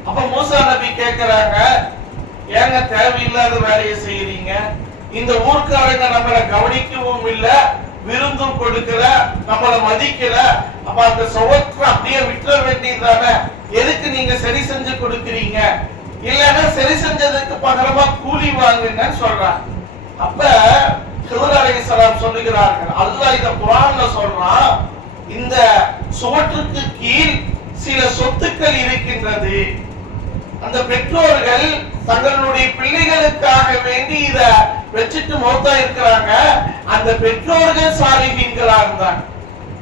அப்ப மூசா நபி கேட்கிறாங்க, ஏங்க தேவையில்லாத வேலையை செய்யறீங்க, இந்த ஊர்க்காரங்க நம்மளை கவனிக்கவும் இல்ல, விருந்தும் கொடுக்கல, நம்மளை மதிக்கல, அப்ப அந்த சுவற்றை அப்படியே விட்டுற வேண்டியதானே, எதுக்கு நீங்க சரி செஞ்சு கொடுக்கிறீங்க, இல்லன்னா சரி செஞ்சதுக்கு பகரமா கூலி வாங்குங்கன்னு சொல்றாங்க. அப்ப ஹித்ர் அலைஹிஸ்ஸலாம் சொல்லுகிறார்கள், அல்லாஹ் இத குர்ஆன்ல சொல்றான், இந்த சுவற்றுக்கு கீழ் சில சொத்துக்கள் இருக்கின்றது. அந்த பெற்றோர்கள் தங்களுடைய பிள்ளைகளுக்காக வேண்டி இத வச்சுட்டு மௌத்தா இருக்கிறாங்க. அந்த பெற்றோர்கள் சாலிஹீன்களா இருந்தாங்க.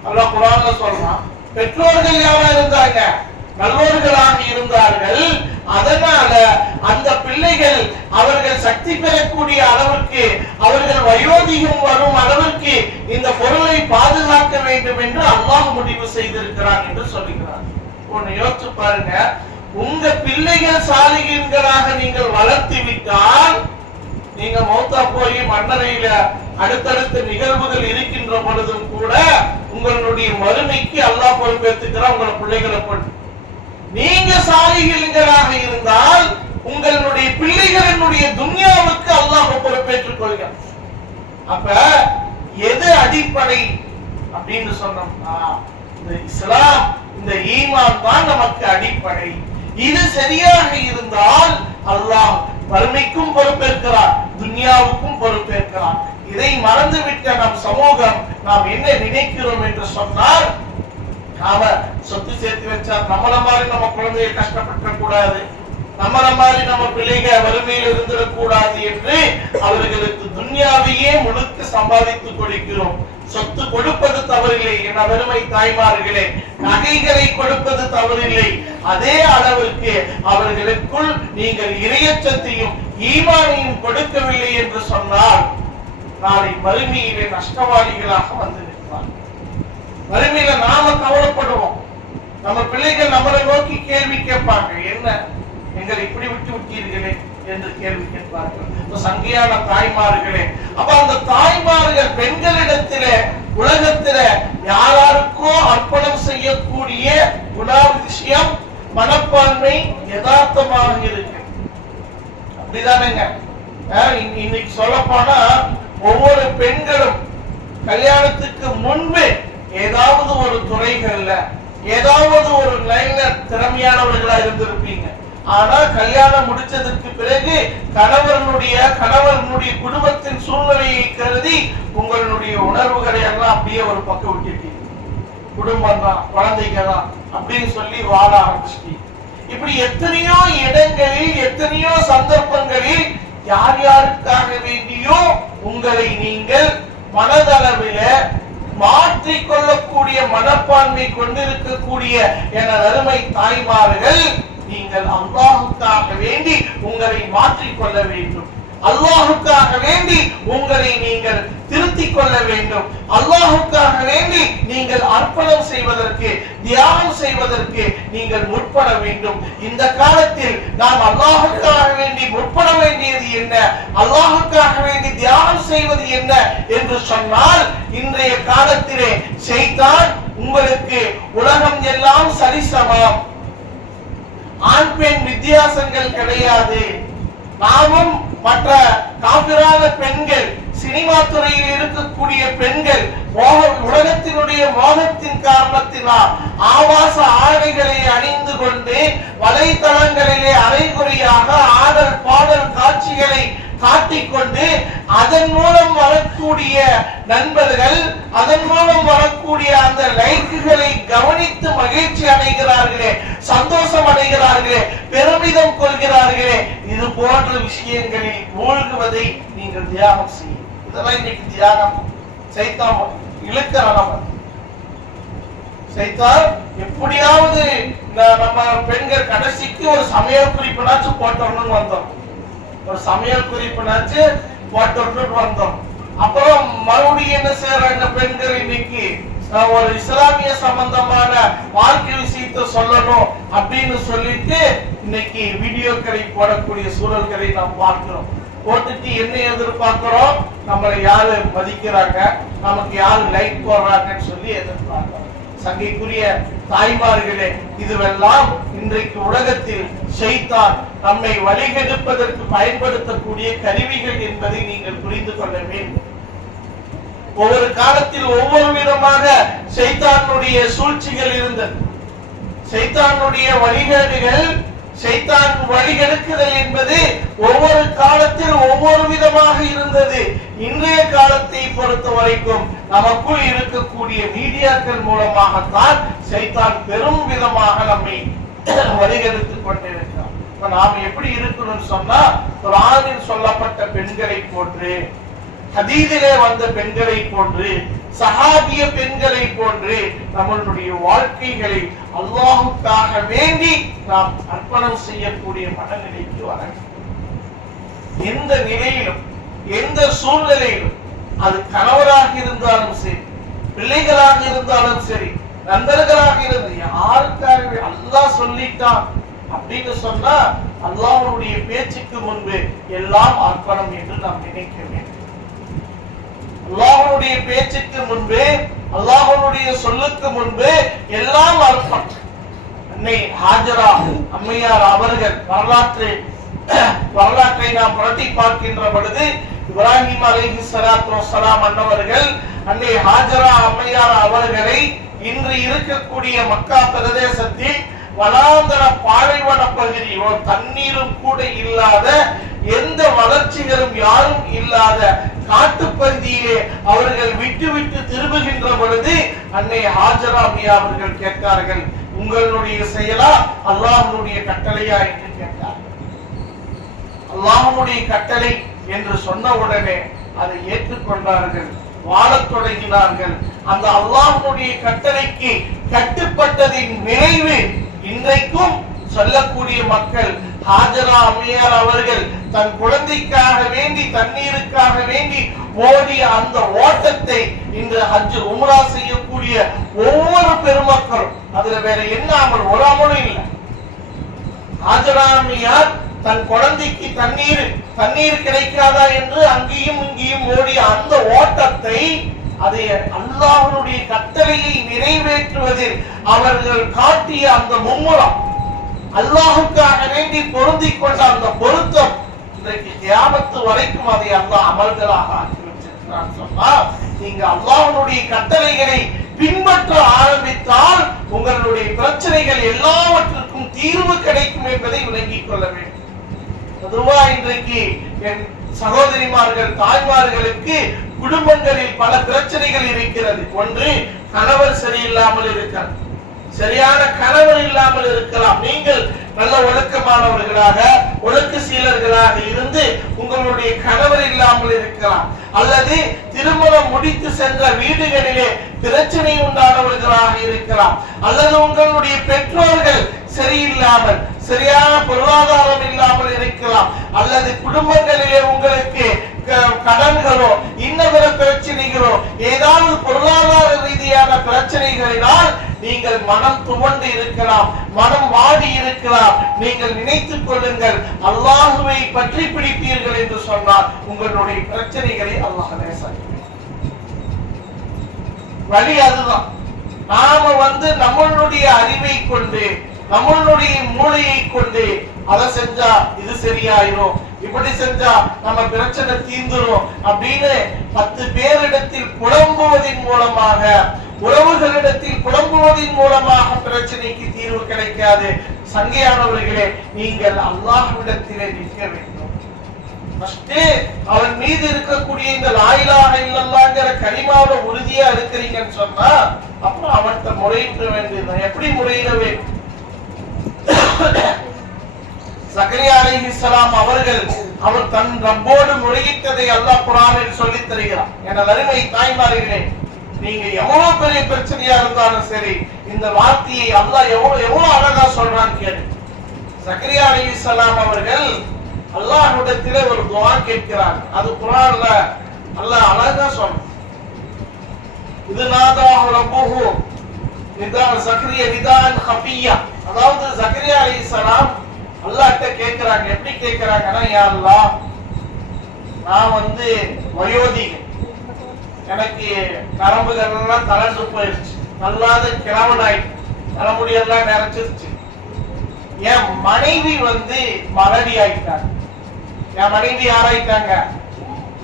அல்லாஹ் குர்ஆன்ல சொல்றான், பெற்றோர்கள் யாரா இருந்தாங்க, நல்லவர்களாக இருந்தார்கள். அதனால அந்த பிள்ளைகள் அவர்கள் சக்தி பெறக்கூடிய அளவுக்கு, அவர்கள் வயோதிகம் வரும் அளவுக்கு இந்த பொருளை பாதுகாக்க வேண்டும் என்று அல்லாஹ் முடிவு செய்திருக்கிறான் என்று சொல்லுகிறார். ஒன்னு யோசிச்சு பாருங்க, உங்க பிள்ளைகள் சாலிஹீன்களாக நீங்கள் வளர்த்து விட்டால், நீங்க மௌத்தா போய் மண்ணறையில அடுத்தடுத்த நிகழ்வுகள் இருக்கின்ற பொழுதும் கூட உங்களுடைய மறுமைக்கு அல்லாஹ் பொறுப்பேற்றுக்கிறான் உங்களோட பிள்ளைகளை கொண்டு. நீங்க சாலிஹீன்களாக இருந்தால் உங்களுடைய பிள்ளைகளினுடைய துன்யாவுக்கு அல்லாஹ் பொறுப்பேற்றுக் கொள்கிறான். அப்ப எது அடிப்படை அப்படின்னு சொன்னோம்னா இந்த இஸ்லாம், இந்த ஈமான் தான் நமக்கு அடிப்படை. இது சரியாக இருந்தால் அல்லாஹ் மறுமைக்கும் பொறுப்பேற்கிறார், துன்யாவுக்கும் பொறுப்பேற்கிறார். இதை மறந்துவிட்ட நம் சமூகம் நாம் என்ன நினைக்கிறோம் என்று சொன்னால், நாம சொத்து சேர்த்து வச்சா நம்மள மாதிரி நம்ம குழந்தையை கஷ்டப்பட கூடாது, நம்மள மாதிரி நம்ம பிள்ளைங்க வறுமையில் இருந்திடக்கூடாது என்று அவர்களுக்கு துன்யாவையே முழுக்க சம்பாதித்து கொடுக்கிறோம். சொத்து கொடுப்பது தவறில்லை என வெறுமை தாய்மார்களே, நகைகளை கொடுப்பது தவறில்லை. அதே அளவிற்கு அவர்களுக்குள் நீங்கள் இறையச்சத்தையும் ஈமானையும் கொடுக்கவில்லை என்று சொன்னால் நாளை மறுமையிலே நஷ்டவாளிகளாக வந்து நிற்பார். மறுமையில நாம கவலைப்படுவோம், நம்ம பிள்ளைகள் நம்மளை நோக்கி கேள்வி கேட்பாங்க, என்ன எங்களை இப்படி விட்டு விட்டீர்களே என்று கேள்வி கேட்பார்கள். சங்கையான தாய்மார்களே, அப்ப அந்த தாய்மார்கள் பெண்களிடத்திலே உலகத்தில யாருக்கோ அர்ப்பணம் செய்யக்கூடிய குணாதிசயம், மனப்பான்மை யதார்த்தமாக இருக்கு. அப்படிதானேங்க? இன்னைக்கு சொல்ல போனா ஒவ்வொரு பெண்களும் கல்யாணத்துக்கு முன்பே ஏதாவது ஒரு துறைகள்ல ஏதாவது ஒரு லைன்ல திறமையானவர்களா இருந்திருப்பீங்க. ஆனா கல்யாணம் முடிச்சதுக்கு பிறகு கணவனுடைய குடும்பத்தின் சூழ்நிலையை கருதி உங்களுடைய உணர்வுகளை எல்லாம் அப்படியே ஒரு பக்கம் விட்டுட்டீங்க. குடும்பம் தான், குழந்தைங்க தான் அப்படின்னு சொல்லி வாழ ஆரம்பிச்சிட்டீங்க. இப்படி எத்தனையோ இடங்களில், எத்தனையோ சந்தர்ப்பங்களில் யார் யாருக்காக வேண்டியோ உங்களை நீங்கள் மனதளவில மாற்றிக் கொள்ளக்கூடிய மனப்பான்மை கொண்டிருக்கக்கூடிய என அருமை தாய்மார்கள், நீங்கள் அல்லாஹுக்காக வேண்டி உங்களை மாற்றிக் கொள்ள வேண்டும். அல்லாஹுக்காக வேண்டி உங்களை நீங்கள் திருத்திக் கொள்ள வேண்டும். அல்லாஹுக்காக வேண்டி நீங்கள் அர்ப்பணம் செய்வதற்கு, தியாகம் செய்வதற்கு நீங்கள் முற்பட வேண்டும். இந்த காலத்தில் நாம் அல்லாஹுக்காக வேண்டி முற்பட வேண்டியது என்ன, அல்லாஹுக்காக வேண்டி தியாகம் செய்வது என்ன என்று சொன்னால், இன்றைய காலத்திலே ஷைத்தான் உங்களுக்கு உலகம் எல்லாம் சரிசமம், ஆண் பெண் வித்தியாசங்கள் கிடையாது, நாமும் மற்ற காபிரான பெண்கள், சினிமா துறையில் இருக்கக்கூடிய பெண்கள் உலகத்தினுடைய மோகத்தின் காரணத்தினால் ஆபாச ஆடைகளை அணிந்து கொண்டு வலைத்தளங்களிலே அரைகுறையாக ஆடல் பாடல் காட்சிகளை காட்டிக்கொண்டு அதன் மூலம் வரக்கூடிய நண்பர்கள், அதன் மூலம் வரக்கூடிய அந்த லைக்குகளை கவனித்து மகிழ்ச்சி அடைகிறார்களே, சந்தோஷம் அடைகிறார்களே, பெருமிதம் கொள்கிறார்களே, இது போன்ற விஷயங்களில் மூழ்குவதை நீங்கள் தியாகம் செய்யும். இதெல்லாம் இன்னைக்கு தியாகம். சைத்தான் இழுக்கிறான். சைத்தான் எப்படியாவது நம்ம பெண்கள் கடைசிக்கு ஒரு சமையல் குறிப்பினாச்சும் போட்டோம்னு வந்தோம், ஒரு சமையல் குறிப்பினாச்சு போட்டு வந்தோம். அப்புறம் மறுபடியும் என்ன செய்யறாங்க பெண்கள், இன்னைக்கு ஒரு இஸ்லாமிய சம்பந்தமான வாழ்க்கை விஷயத்தை சொல்லணும் அப்படின்னு சொல்லிட்டு இன்னைக்கு வீடியோக்களை போடக்கூடிய சூழல்களை நாம் பார்க்கிறோம். போட்டுட்டு என்ன எதிர்பார்க்கிறோம், நம்மளை யாரு மதிக்கிறாங்க, நமக்கு யாரு லைக் போடுறாங்கன்னு சொல்லி எதிர்பார்க்கிறோம். சங்கைக்குரிய தாய்மார்களே, இதுவெல்லாம் இன்றைக்கு உலகத்தில் ஷைத்தான் நம்மை வழிகெடுப்பதற்கு பயன்படுத்தக்கூடிய கருவிகள் என்பதை நீங்கள் புரிந்து கொள்ள வேண்டும். ஒவ்வொரு காலத்தில் ஒவ்வொரு விதமாக ஷைத்தானுடைய சூழ்ச்சிகள் இருந்தது. ஷைத்தானுடைய வழிகேடுகள், ஷைத்தான் வழிகெடுக்குதல் என்பது ஒவ்வொரு காலத்தில் ஒவ்வொரு விதமாக இருந்தது. இன்றைய காலத்தை பொறுத்த வரைக்கும் நமக்குள் இருக்கக்கூடிய மீடியாக்கள் மூலமாகத்தான் ஷைத்தான் பெரும் விதமாக நம்மை வழிகெடுத்துக் கொண்டிருக்கிறார். நாம் எப்படி இருக்கணும்னு சொன்னா, குர்ஆனில் சொல்லப்பட்ட பெண்களை போன்று, ஹதீஸிலே வந்த பெண்களை போன்று, சஹாபிய பெண்களை போன்று நம்மளுடைய வாழ்க்கைகளை அல்லாஹ்வுக்காக வேண்டி நாம் அர்ப்பணம் செய்யக்கூடிய மனநிலைக்கு வர எந்த நிலையிலும், எந்த சூழ்நிலையிலும், அது கணவராக இருந்தாலும் சரி, பிள்ளைகளாக இருந்தாலும் சரி, நண்பர்களாக இருந்து யாருக்காக அல்லாஹ் சொல்லிட்டான் அப்படின்னு சொன்னா அல்லாஹ்வுடைய பேச்சுக்கு முன்பு எல்லாம் அர்ப்பணம் என்று நாம் நினைக்க வேண்டும். அல்லாஹ்வுடைய பேச்சுக்கு முன்பு, அல்லாஹ்வுடைய சொல்லுக்கு முன்பு எல்லாம் அர்ப்பணம். அன்னை ஹாஜரா அம்மையார் அவர்கள் வரலாற்றை நாம் புரட்டி பார்க்கின்ற பொழுது, இப்ராஹிம் அலைஹிஸ்ஸலாத்து வஸ்ஸலாம் அன்னவர்கள் அன்னை ஹாஜரா அம்மையார் அவர்களை இன்று இருக்கக்கூடிய மக்கா பிரதேசத்தில் வனாந்தர பாலைவன பகுதி, ஒரு தண்ணீரும் கூட இல்லாத, எந்த வளர்ச்சிகளும் யாரும் இல்லாத காட்டு பகுதியிலே அவர்கள் விட்டு விட்டு திரும்புகின்ற பொழுது அன்னை ஹாஜரா அம்மையா அவர்கள் கேட்டார்கள், உங்களுடைய செயலா அல்லாஹ்வுடைய கட்டளையா என்று கேட்டார்கள். அல்லாஹ்வுடைய கட்டளை என்று சொன்ன உடனே அதை ஏற்றுக்கொண்டார்கள், வாழத் தொடங்கினார்கள். அந்த அல்லாஹ்வுடைய கட்டளைக்கு கட்டுப்பட்டதின் விளைவு இன்றைக்கும் சொல்லக்கூடிய மக்கள், ஹாஜரா அம்மையார் அவர்கள் தன் குழந்தைக்காக வேண்டி, தண்ணீருக்காக வேண்டி ஓடிய அந்த ஓட்டத்தை இன்று ஹஜ் உம்ரா செய்யக்கூடிய ஒவ்வொரு பெருமக்களும், அதுல வேற என்ன அமல், ஒரு அமலும் இல்லை. ஹாஜரா அம்மையார் தன் குழந்தைக்கு தண்ணீர் கிடைக்காதா என்று அங்கேயும் இங்கேயும் ஓடிய அந்த ஓட்டத்தை, அதை அல்லாஹ்வுடைய கட்டளையை நிறைவேற்றுவதில் அவர்கள் காட்டிய அந்த மும்முரம், அல்லாஹுக்காக வேண்டி பொருந்திக் கொண்ட அந்த பொருத்தம், இன்றைக்கு கியாமத்து வரைக்கும் அதை அல்லாஹ் அமல்களாக ஆக்கி வச்சிருக்கிறான். சொன்னா நீங்க அல்லாஹ்வுடைய கட்டளைகளை பின்பற்ற ஆரம்பித்தால் உங்களுடைய பிரச்சனைகள் எல்லாவற்றுக்கும் தீர்வு கிடைக்கும் என்பதை விளங்கிக் கொள்ள வேண்டும். அதுவா இன்றைக்கு என் சகோதரிமார்கள், தாய்மார்களுக்கு குடும்பங்களில் பல பிரச்சனைகள் இருக்கிறது. ஒன்று, கணவர் சரியில்லாமல் இருக்கிறார், சரியான கணவர் இல்லாமல் இருக்கலாம். நீங்கள் நல்ல ஒழுக்கமானவர்களாக, ஒழுக்க சீலர்களாக இருந்து உங்களுடைய கணவர் இல்லாமல் இருக்கலாம். அல்லது திருமணம் முடித்து சென்ற வீடுகளிலே பிரச்சனை உண்டானவர்களாக இருக்கலாம். அல்லது உங்களுடைய பெற்றோர்கள் சரியில்லாமல், சரியான பொருளாதாரம் இல்லாமல் இருக்கலாம். அல்லது குடும்பங்களிலே உங்களுக்கு கடன்களோ இன்னபிற பிரச்சனைகளோ ஏதாவது பொருளாதார ரீதியான பிரச்சனைகளினால் நீங்கள் மனம் துவண்டு இருக்கலாம், மனம் வாடி இருக்கலாம். நீங்கள் நினைத்துக் கொள்ளுங்கள், அல்லாஹுவை பற்றி பிடிப்பீர்கள் என்று சொன்னால் உங்களுடைய பிரச்சனைகளை அல்லாஹ் லேசாக்குவார். வழி அதுதான். நாம நம்மளுடைய அறிவை கொண்டு, நம்மளுடைய மூளையை கொண்டு அதை செஞ்சா இது சரியாயிரும், இப்படி செஞ்சா நம்ம பிரச்சனை தீந்துரும் அப்படின்னு 10 பேரிடத்தில் புலம்புவதன் மூலமாக, உறவுகளிடத்தில் புலம்புவதன் மூலமாக பிரச்சனைக்கு தீர்வு கிடைக்காது. சங்கையானவர்களே, நீங்கள் அல்லாஹ்விடத்திலே நிற்க வேண்டும். அவன் மீது இருக்கக்கூடிய இந்த லா இலாஹ இல்லல்லாஹ்ங்கற கலிமாவுல உறுதியா இருக்கிறீங்கன்னு சொன்னா அப்புறம் அவன்கிட்ட முறையிட வேண்டியது. எப்படி முறையிட வேண்டும்? சக்கரியா அலைஹிஸ்ஸலாம் அவர்கள் அவர் தன் ரப்போடு முறையிட்டதை அல்லாஹ் குர்ஆனில் சொல்லித் தருகிறார். என அருமை தாய்மார்களே, நீங்க எவ்வளவு பெரிய பிரச்சனையா இருந்தாலும் சரி, இந்த வார்த்தையை அல்லாஹ் எவ்வளவு அழகா சொல்றான்னு கேளு. சக்கரியா அலைஹிஸ்ஸலாம் அவர்கள் அல்லாஹ்விடத்திலே ஒரு துஆ கேட்கிறார். அது குர்ஆன்ல அல்லாஹ் அழகா சொல்றான். இது நாதாஹு ரப்புஹு நிதான் சக்கரியா நிதான் கஃபியா. அதாவது சக்கரியா அலைஹிஸ்ஸலாம் அல்லாஹ்ட்ட கேக்குறாங்க. எப்படி கேக்குறாங்கன்னா, யா அல்லாஹ், நான் வயோதிகன், எனக்கு நரம்புகள் எல்லாம் தளர்ந்து போயிருச்சு, நல்லாத கிழவனாயிட்டு, தலைமுடியெல்லாம் நிறைச்சிருச்சு. என் மனைவி மலடி ஆயிட்டாங்க. என் மனைவி யாராயிட்டாங்க?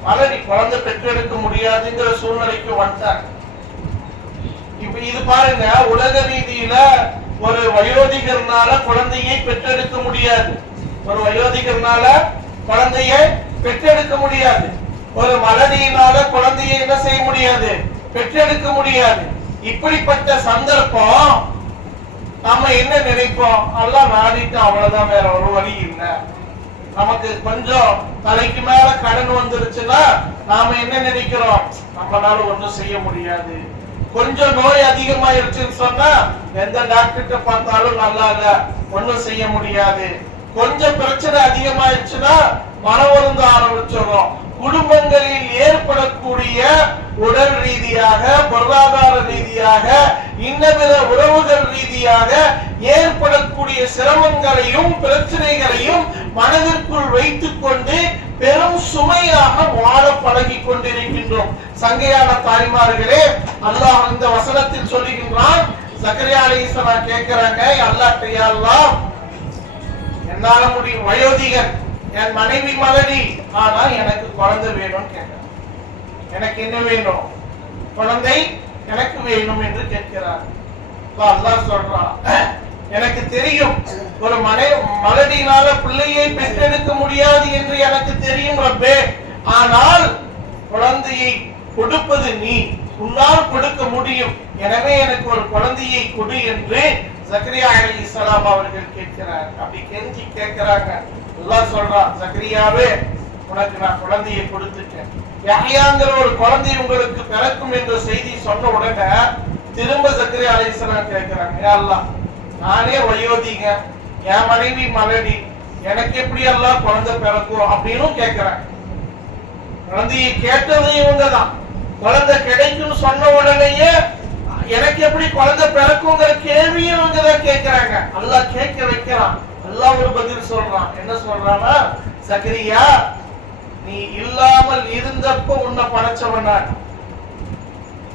மலடி. குழந்தை பெற்றெடுக்க முடியாதுங்கிற சூழ்நிலைக்கு வந்துட்டாங்க. இப்ப இது பாருங்க, உலக ரீதியில ஒரு வயோதிகர்னால குழந்தையை பெற்றெடுக்க முடியாது, ஒரு வயோதிகர்னால குழந்தையை பெற்றெடுக்க முடியாது, ஒரு மலடியினால குழந்தையை என்ன செய்ய முடியாது? பெற்றெடுக்க முடியாது. இப்படிப்பட்ட சந்தர்ப்பம் நம்ம என்ன நினைப்போம்? எல்லாம் நாடிட்டு அவ்வளவுதான், வேற ஒரு வழி இல்லை. நமக்கு கொஞ்சம் தலைக்கு மேல கடன் வந்துருச்சுன்னா நாம என்ன நினைக்கிறோம்? நம்மளால ஒண்ணும் செய்ய முடியாது. கொஞ்சம் நோய் அதிகமாயிருச்சுன்னு சொன்னா எந்த டாக்டர்கிட்ட பார்த்தாலும் நல்லா இல்ல, ஒண்ணும் செய்ய முடியாது. கொஞ்சம் பிரச்சனை அதிகமாயிருச்சுன்னா மனம் வருந்த ஆரம்பிச்சிடும். குடும்பங்களில் ஏற்படக்கூடிய உடல் ரீதியாக, பொருளாதார ரீதியாக, இன்னபிற உறவுகள் ரீதியாக ஏற்படக்கூடிய சிரமங்களையும் பிரச்சனைகளையும் மனதிற்குள் வைத்துக் கொண்டு பெரும் சுமையாக வாழ பழகி கொண்டிருக்கின்றோம். சங்கையான தாய்மார்களே, அல்லாஹ் இந்த வசனத்தில் சொல்லுகின்றான். ஜக்கரியா அலைஹிஸ்ஸலாம் கேட்கிறாங்க, அல்லாஹ்ட்ட யா அல்லாஹ், என்னால முடியும், வயோதிகன், என் மனைவி மலடி, ஆனா எனக்கு குழந்தை வேணும்னு கேட்கிறார். எனக்கு என்ன வேணும்? குழந்தை எனக்கு வேணும் என்று கேட்கிறார். அல்லாஹ் சொல்றான், எனக்கு தெரியும் ஒரு மலடினால பிள்ளையை பெற்றெடுக்க முடியாது என்று எனக்கு தெரியும் ரப்பே, ஆனால் குழந்தையை கொடுப்பது நீ, உன்னால் கொடுக்க முடியும், எனவே எனக்கு ஒரு குழந்தையை கொடு என்று ஜக்கரியா அலைஹிஸ்ஸலாம் அவர்கள் கேட்கிறார். அப்படி கெஞ்சி கேட்கிறாங்க. அல்லாஹ் சொல்றான், ஜக்கரியாவே, உனக்கு நான் குழந்தையை கொடுத்துட்டேன், யஹ்யாங்கிற ஒரு குழந்தை உங்களுக்கு பிறக்கும் என்ற செய்தி சொன்ன உடனே திரும்ப ஜக்கரியா அலைஹிஸ்ஸலாம் கேட்கிறாங்க, யா அல்லாஹ், நானே வயோதிக, என் மனைவி மலடி, எனக்கு எப்படி எல்லாம் குழந்தை பிறக்கும் அப்படின்னு கேட்கிறாங்க. குழந்தையை கேட்டது இவங்கதான். குழந்தை கிடைக்கும் சொன்ன உடனேயே எனக்கு எப்படி குழந்தை பிறக்குங்கிற கேள்வியும் இவங்கதான் கேட்கிறாங்க. அல்லாஹ் கேட்க வைக்கிறான். அல்லாஹ் ஒரு பதில் சொல்றான். என்ன சொல்றான்னா, ஜக்கரியா, நீ இல்லாமல் இருந்தப்ப உன்னை படைச்சவனா,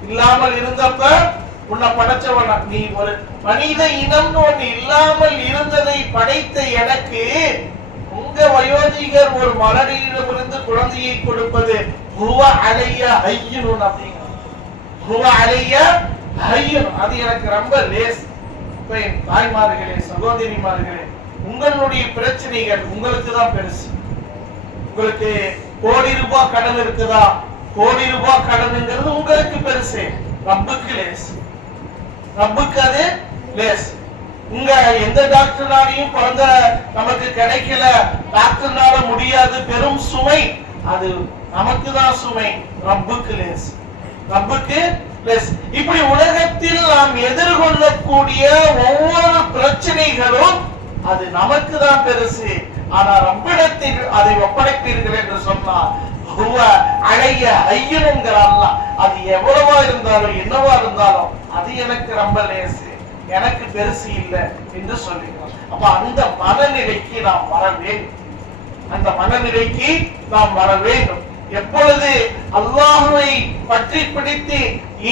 இல்லாமல் இருந்தப்ப உன்னை படைச்சவனா, நீ ஒரு மனித இனம்னு ஒண்ணு இல்லாமல் இருந்ததை படைத்த எனக்கு உங்க வயோதிகர் ஒரு மலடியிடமிருந்து குழந்தையை கொடுப்பது ஹுவ அலைய ஹய்யுன் அப்படிங்கிற, ஹுவ அலைய ஹய்யுன், அது எனக்கு ரொம்ப லேஸ். தாய்மார்களே, சகோதரிமார்களே, உங்களுடைய பிரச்சனைகள் உங்களுக்கு தான் பெருசு. உங்களுக்கு கோடி ரூபாய் கடன் இருக்குதா, கோடி ரூபாய் கடன்ங்கிறது உங்களுக்கு பெருசு, ரப்புக்கு லேஸ், ரப்புக்கு அது லேஸ். உங்க எந்த டாக்டர்னாலையும் குழந்தை நமக்கு கிடைக்கல, டாக்டர்னால முடியாது, பெரும் சுமை, அது நமக்கு தான் சுமை, ரப்புக்கு லேஸ், ரப்புக்கு லேஸ். இப்படி உலகத்தில் நாம் எதிர்கொள்ளக்கூடிய ஒவ்வொரு பிரச்சனைகளும் அது நமக்கு தான் பெருசு. ஆனா ரப்பிடத்தில் அதை ஒப்படைப்பீர்கள் என்று சொன்னால் ஹுவ அலைய ஹய்யுன்ங்கிற அல்லாஹ், அது எவ்வளவா இருந்தாலும் என்னவா இருந்தாலும் அது எனக்கு ரொம்ப லேசு, எனக்கு பெருசு இல்லை என்று சொல்லுகிறோம். அப்ப அந்த மனநிலைக்கு நாம் வர வேண்டும், அந்த மனநிலைக்கு நாம் வர வேண்டும். எப்பொழுது அல்லாஹ்வை பற்றி பிடித்து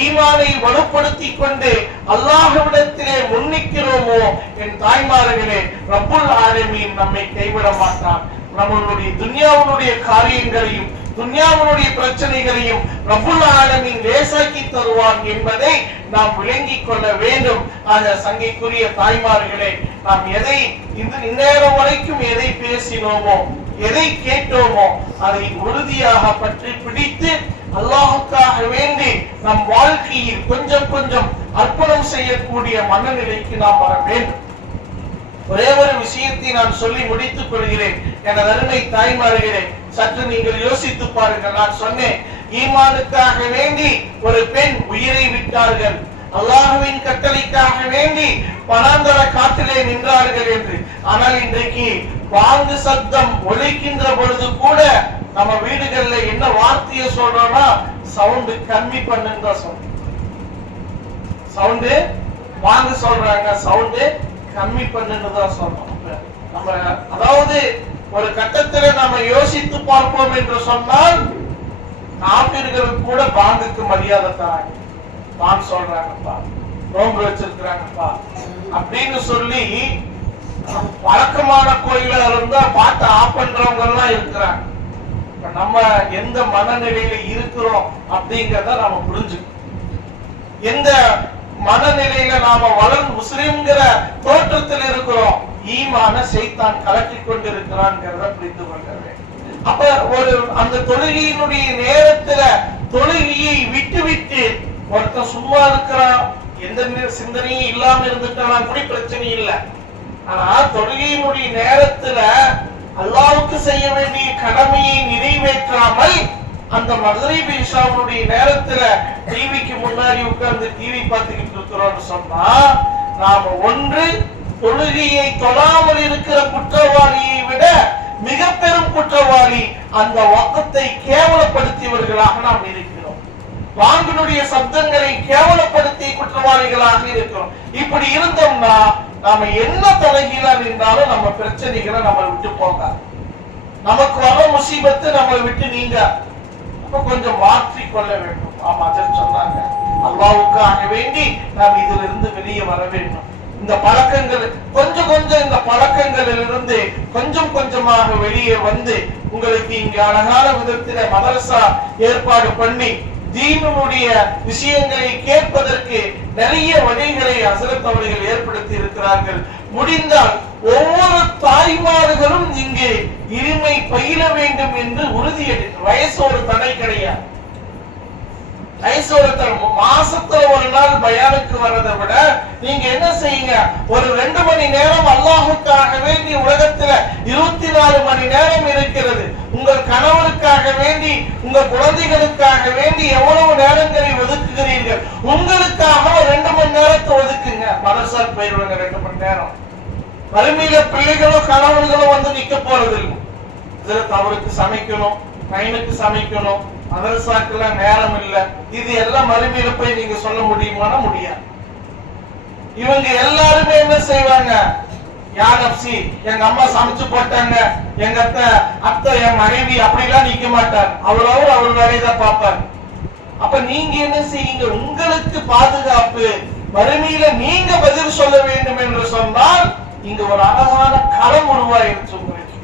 ஈமானை வலுப்படுத்திக் கொண்டு அல்லாஹ்விடத்திலே முன்னிக்கிறோமோ, என் தாய்மார்களே, ரப்புல் ஆலமீன் நம்மை கைவிட மாட்டான். நம்மளுடைய துன்யாவுடைய காரியங்களையும் துன்யாவுடைய பிரச்சனைகளையும் ரப்புல் ஆலமீன் லேசாக்கி தருவான் என்பதை நாம் விளங்கிக் கொள்ள வேண்டும். ஆக சங்கைக்குரிய தாய்மார்களே, நாம் எதை இந்த நேரம் வரைக்கும் எதை பேசினோமோ, எதை கேட்டோமோ, அதை உறுதியாக பற்றி பிடித்து அல்லாஹ்வுக்காக வேண்டி நம் வாழ்க்கையில் கொஞ்சம் கொஞ்சம் அர்ப்பணம் செய்யக்கூடிய மனநிலைக்கு நாம் வர வேண்டும். ஒரே ஒரு விஷயத்தை நான் சொல்லி முடித்துக் கொள்கிறேன். எனது அருமை தாய்மார்களே, சற்று நீங்கள் யோசித்து பாருங்கள். நான் சொன்னேன், ஈமானுக்காக வேண்டி ஒரு பெண் உயிரை விட்டார்கள், அல்லாஹ்வின் கட்டளைக்காக வேண்டி வனாந்தர காட்டிலே நின்றார்கள் என்று. ஆனால் இன்றைக்கு பாங்கு சத்தம் ஒலிக்கின்ற பொழுது கூட நம்ம வீடுகள்ல என்ன வார்த்தையை சொல்றோம்னா, சவுண்ட் கம்மி பண்ணுங்க சொல்றோம். சவுண்ட் வாங்க சொல்றாங்க, சவுண்ட் கம்மி பண்ணுதான் சொல்றோம். நம்ம அதாவது ஒரு கட்டத்துல நம்ம யோசித்து பார்ப்போம் என்று சொன்னால், காபிர்களுக்கு கூட பாங்குக்கு மரியாதை தராங்க. பாங்கு சொல்றாங்கப்பா, நோன்பு வச்சிருக்கிறாங்கப்பா அப்படின்னு சொல்லி வழக்கமான கோயிலா இருந்தா பார்த்து ஆஃப் பண்றவங்க எல்லாம் இருக்கிறாங்க. நம்ம எந்த மனநிலையில இருக்கிறோம் அப்படிங்கறத நாம புரிஞ்சுக்கணும். எந்த மனநிலையில நாம வளர்ந்து முஸ்லிம்ங்கிற தோற்றத்தில் இருக்கிறோம், ஈமான சைத்தான் கலக்கி கொண்டிருக்கிறான்ங்கிறத புரிந்து கொள்ள வேண்டும். அப்ப ஒரு அந்த தொழுகையினுடைய நேரத்துல தொழுகையை விட்டு விட்டு ஒருத்தன் சும்மா இருக்கிறான், எந்த சிந்தனையும் இல்லாம இருந்துட்டான் கூட பிரச்சனை இல்லை. ஆனா தொழுகையினுடைய நேரத்துல அல்லாஹ்வுக்கு செய்ய வேண்டிய கடமையை நிறைவேற்றாமல் அந்த மக்ரிப் இஷாவுடைய நேரத்துல டிவிக்கு முன்னாடி உட்கார்ந்து டிவி பார்த்துக்கிட்டு இருக்கிறோம்னு சொன்னா, நாம ஒன்று தொழுகையை தொழாமல் இருக்கிற குற்றவாளியை விட மிக பெரும் குற்றவாளி, அந்த வக்தை கேவலப்படுத்தியவர்களாக நாம் இருக்கிறோம். வாங்கினுடைய சப்தங்களை கேவலப்படுத்திய குற்றவாளிகளாக இருக்கிறோம். இப்படி இருந்தோம்னா நாம என்ன தலைகீழா நின்றாலும் நம்ம பிரச்சனைகளை நம்ம விட்டு போகாது. நமக்கு வர முசீபத்து நம்மளை விட்டு நீங்க அப்ப கொஞ்சம் மாற்றிக் கொள்ள வேண்டும். ஆமா சொன்னாங்க, அல்லாஹ்வுக்காக வேண்டி நாம் இதிலிருந்து வெளியே வர வேண்டும். இந்த பழக்கங்கள் கொஞ்சம் இந்த பழக்கங்களிலிருந்து கொஞ்சம் கொஞ்சமாக வெளியே வந்து உங்களுக்கு இங்க அழகான விதத்தில மதரசா ஏற்பாடு பண்ணி தீனுடைய விஷயங்களை கேட்பதற்கு நிறைய வழிகளை ஹஸரத் அவர்கள் ஏற்படுத்தி இருக்கிறார்கள். முடிந்தால் ஒவ்வொரு தாய்மார்களும் இங்கு இல்மை பயில வேண்டும் என்று உறுதி எடுக்க. வயசு ஒரு தடை கிடையாது. மாசத்துல ஒரு நாள் பயானுக்கு வரதை விட நீங்க என்ன செய்யுங்க, ஒரு 2 மணி நேரம் அல்லாஹ்வுக்காக வேண்டி உலகத்துல 24 மணி நேரம் இருக்கிறது. உங்கள் கணவருக்காக வேண்டி உங்க குழந்தைகளுக்காக வேண்டி எவ்வளவு நேரங்களை ஒதுக்குகிறீர்கள், உங்களுக்காக 2 மணி நேரத்தை ஒதுக்குங்க. மதரசா போயிருவாங்க 2 மணி நேரம். வறுமையில பிள்ளைகளும் கணவர்களும் வந்து நிக்க போறது இல்லை. அவருக்கு சமைக்கணும், பையனுக்கு சமைக்கணும், மதரசாக்குல நேரம் இல்ல. இது எல்லாம் மறுமையில போய் நீங்க சொல்ல முடியுமானா முடியாது. இவங்க எல்லாருமே என்ன செய்வாங்க, யா நப்சி எங்க அம்மா சமைச்சு போட்டாங்க, எங்க அத்தை என் மனைவி அப்படிலாம் நிக்க மாட்டார். அவர் வேலையை தான் பார்ப்பார். அப்ப நீங்க என்ன செய்யுங்க, உங்களுக்கு பாதுகாப்பு மறுமையில நீங்க பதில் சொல்ல வேண்டும் என்று சொன்னால் இங்க ஒரு அழகான களம் உருவாயிருச்சு. உங்களுக்கு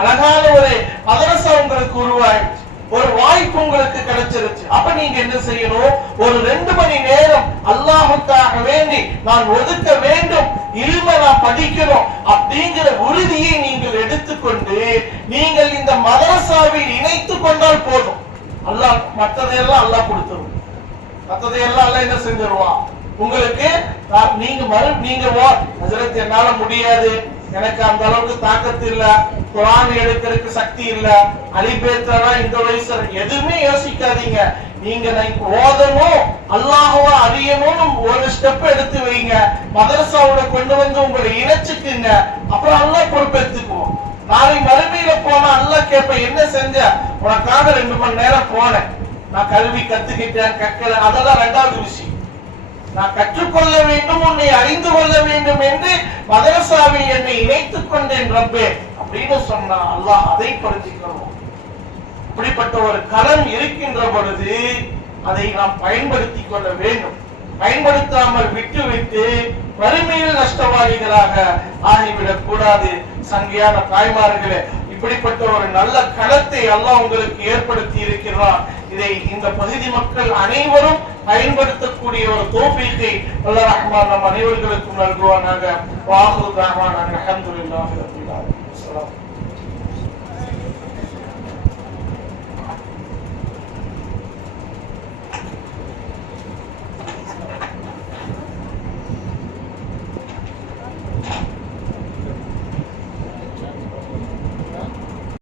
அழகான ஒரு மதரசா உங்களுக்கு உருவாயிருச்சு, ஒரு வாய்ப்பு உங்களுக்கு கிடைச்சிருச்சு. அப்ப நீங்க என்ன செய்யணும், ஒரு 2 மணி நேரம் அல்லாஹ்வுக்காக வேண்டி நான் ஒதுக்க வேண்டும், இல்ம நான் படிக்கணும் அப்படிங்கிற உறுதியை நீங்கள் எடுத்துக்கொண்டு நீங்கள் இந்த மதரசாவில் இணைத்துக் கொண்டால் போதும். அல்லாஹ் மற்றதையெல்லாம் அல்லாஹ் கொடுத்துரும். மற்றதையெல்லாம் அல்லாஹ் என்ன செஞ்சிருவான் உங்களுக்கு. நீங்க ஹஜ்ரத் என்னால முடியாது, எனக்கு அந்த அளவுக்கு தாக்கத்து இல்ல, குர்ஆன் எடுக்கிறதுக்கு சக்தி இல்ல, அலிபேத்ரா இந்த வயசுல எதுவுமே யோசிக்காதீங்க. நீங்க ஓதணும், அல்லாஹ்வை அறியணும், ஒரு ஸ்டெப் எடுத்து வைங்க. மதரசாவோட கொண்டு வந்து உங்களை இணைச்சுக்குங்க. அப்புறம் அல்லாஹ் பொறுப்பெடுத்துக்குவோம். நாளை மறுமையில போனா அல்லாஹ் கேட்ப, என்ன செஞ்ச, உனக்காக 2 மணி நேரம் போனேன், நான் கல்வி கத்துக்கிட்டேன், கற்கல, அதெல்லாம் 2வது விஷயம். நான் கற்றுக்கொள்ள வேண்டும், உன்னை அறிந்து கொள்ள வேண்டும் என்று மதரசாவில் என்னை இணைத்துக் கொண்டேன் ரப்பே அப்படின்னு சொன்னா அல்லாஹ் அதை படுத்திக்கணும். இப்படிப்பட்ட ஒரு களம் இருக்கின்ற பொழுது அதை நாம் பயன்படுத்திக் கொள்ள வேண்டும். பயன்படுத்தாமல் விட்டு வறுமையில் நஷ்டவாதிகளாக ஆகிவிடக் கூடாது. சங்கையான தாய்மார்களே, இப்படிப்பட்ட ஒரு நல்ல களத்தை அல்லாஹ் உங்களுக்கு ஏற்படுத்தி இருக்கிறார். இதை இந்த பகுதி மக்கள் அனைவரும் பயன்படுத்தக்கூடிய ஒரு தௌஃபீகை அல்லாஹ் ரஹ்மான் நம் அனைவர்களுக்கும் நல்குவானாக. வாஹிரு தஅவானா அல்ஹம்துலில்லாஹி ரப்பில் ஆலமீன்.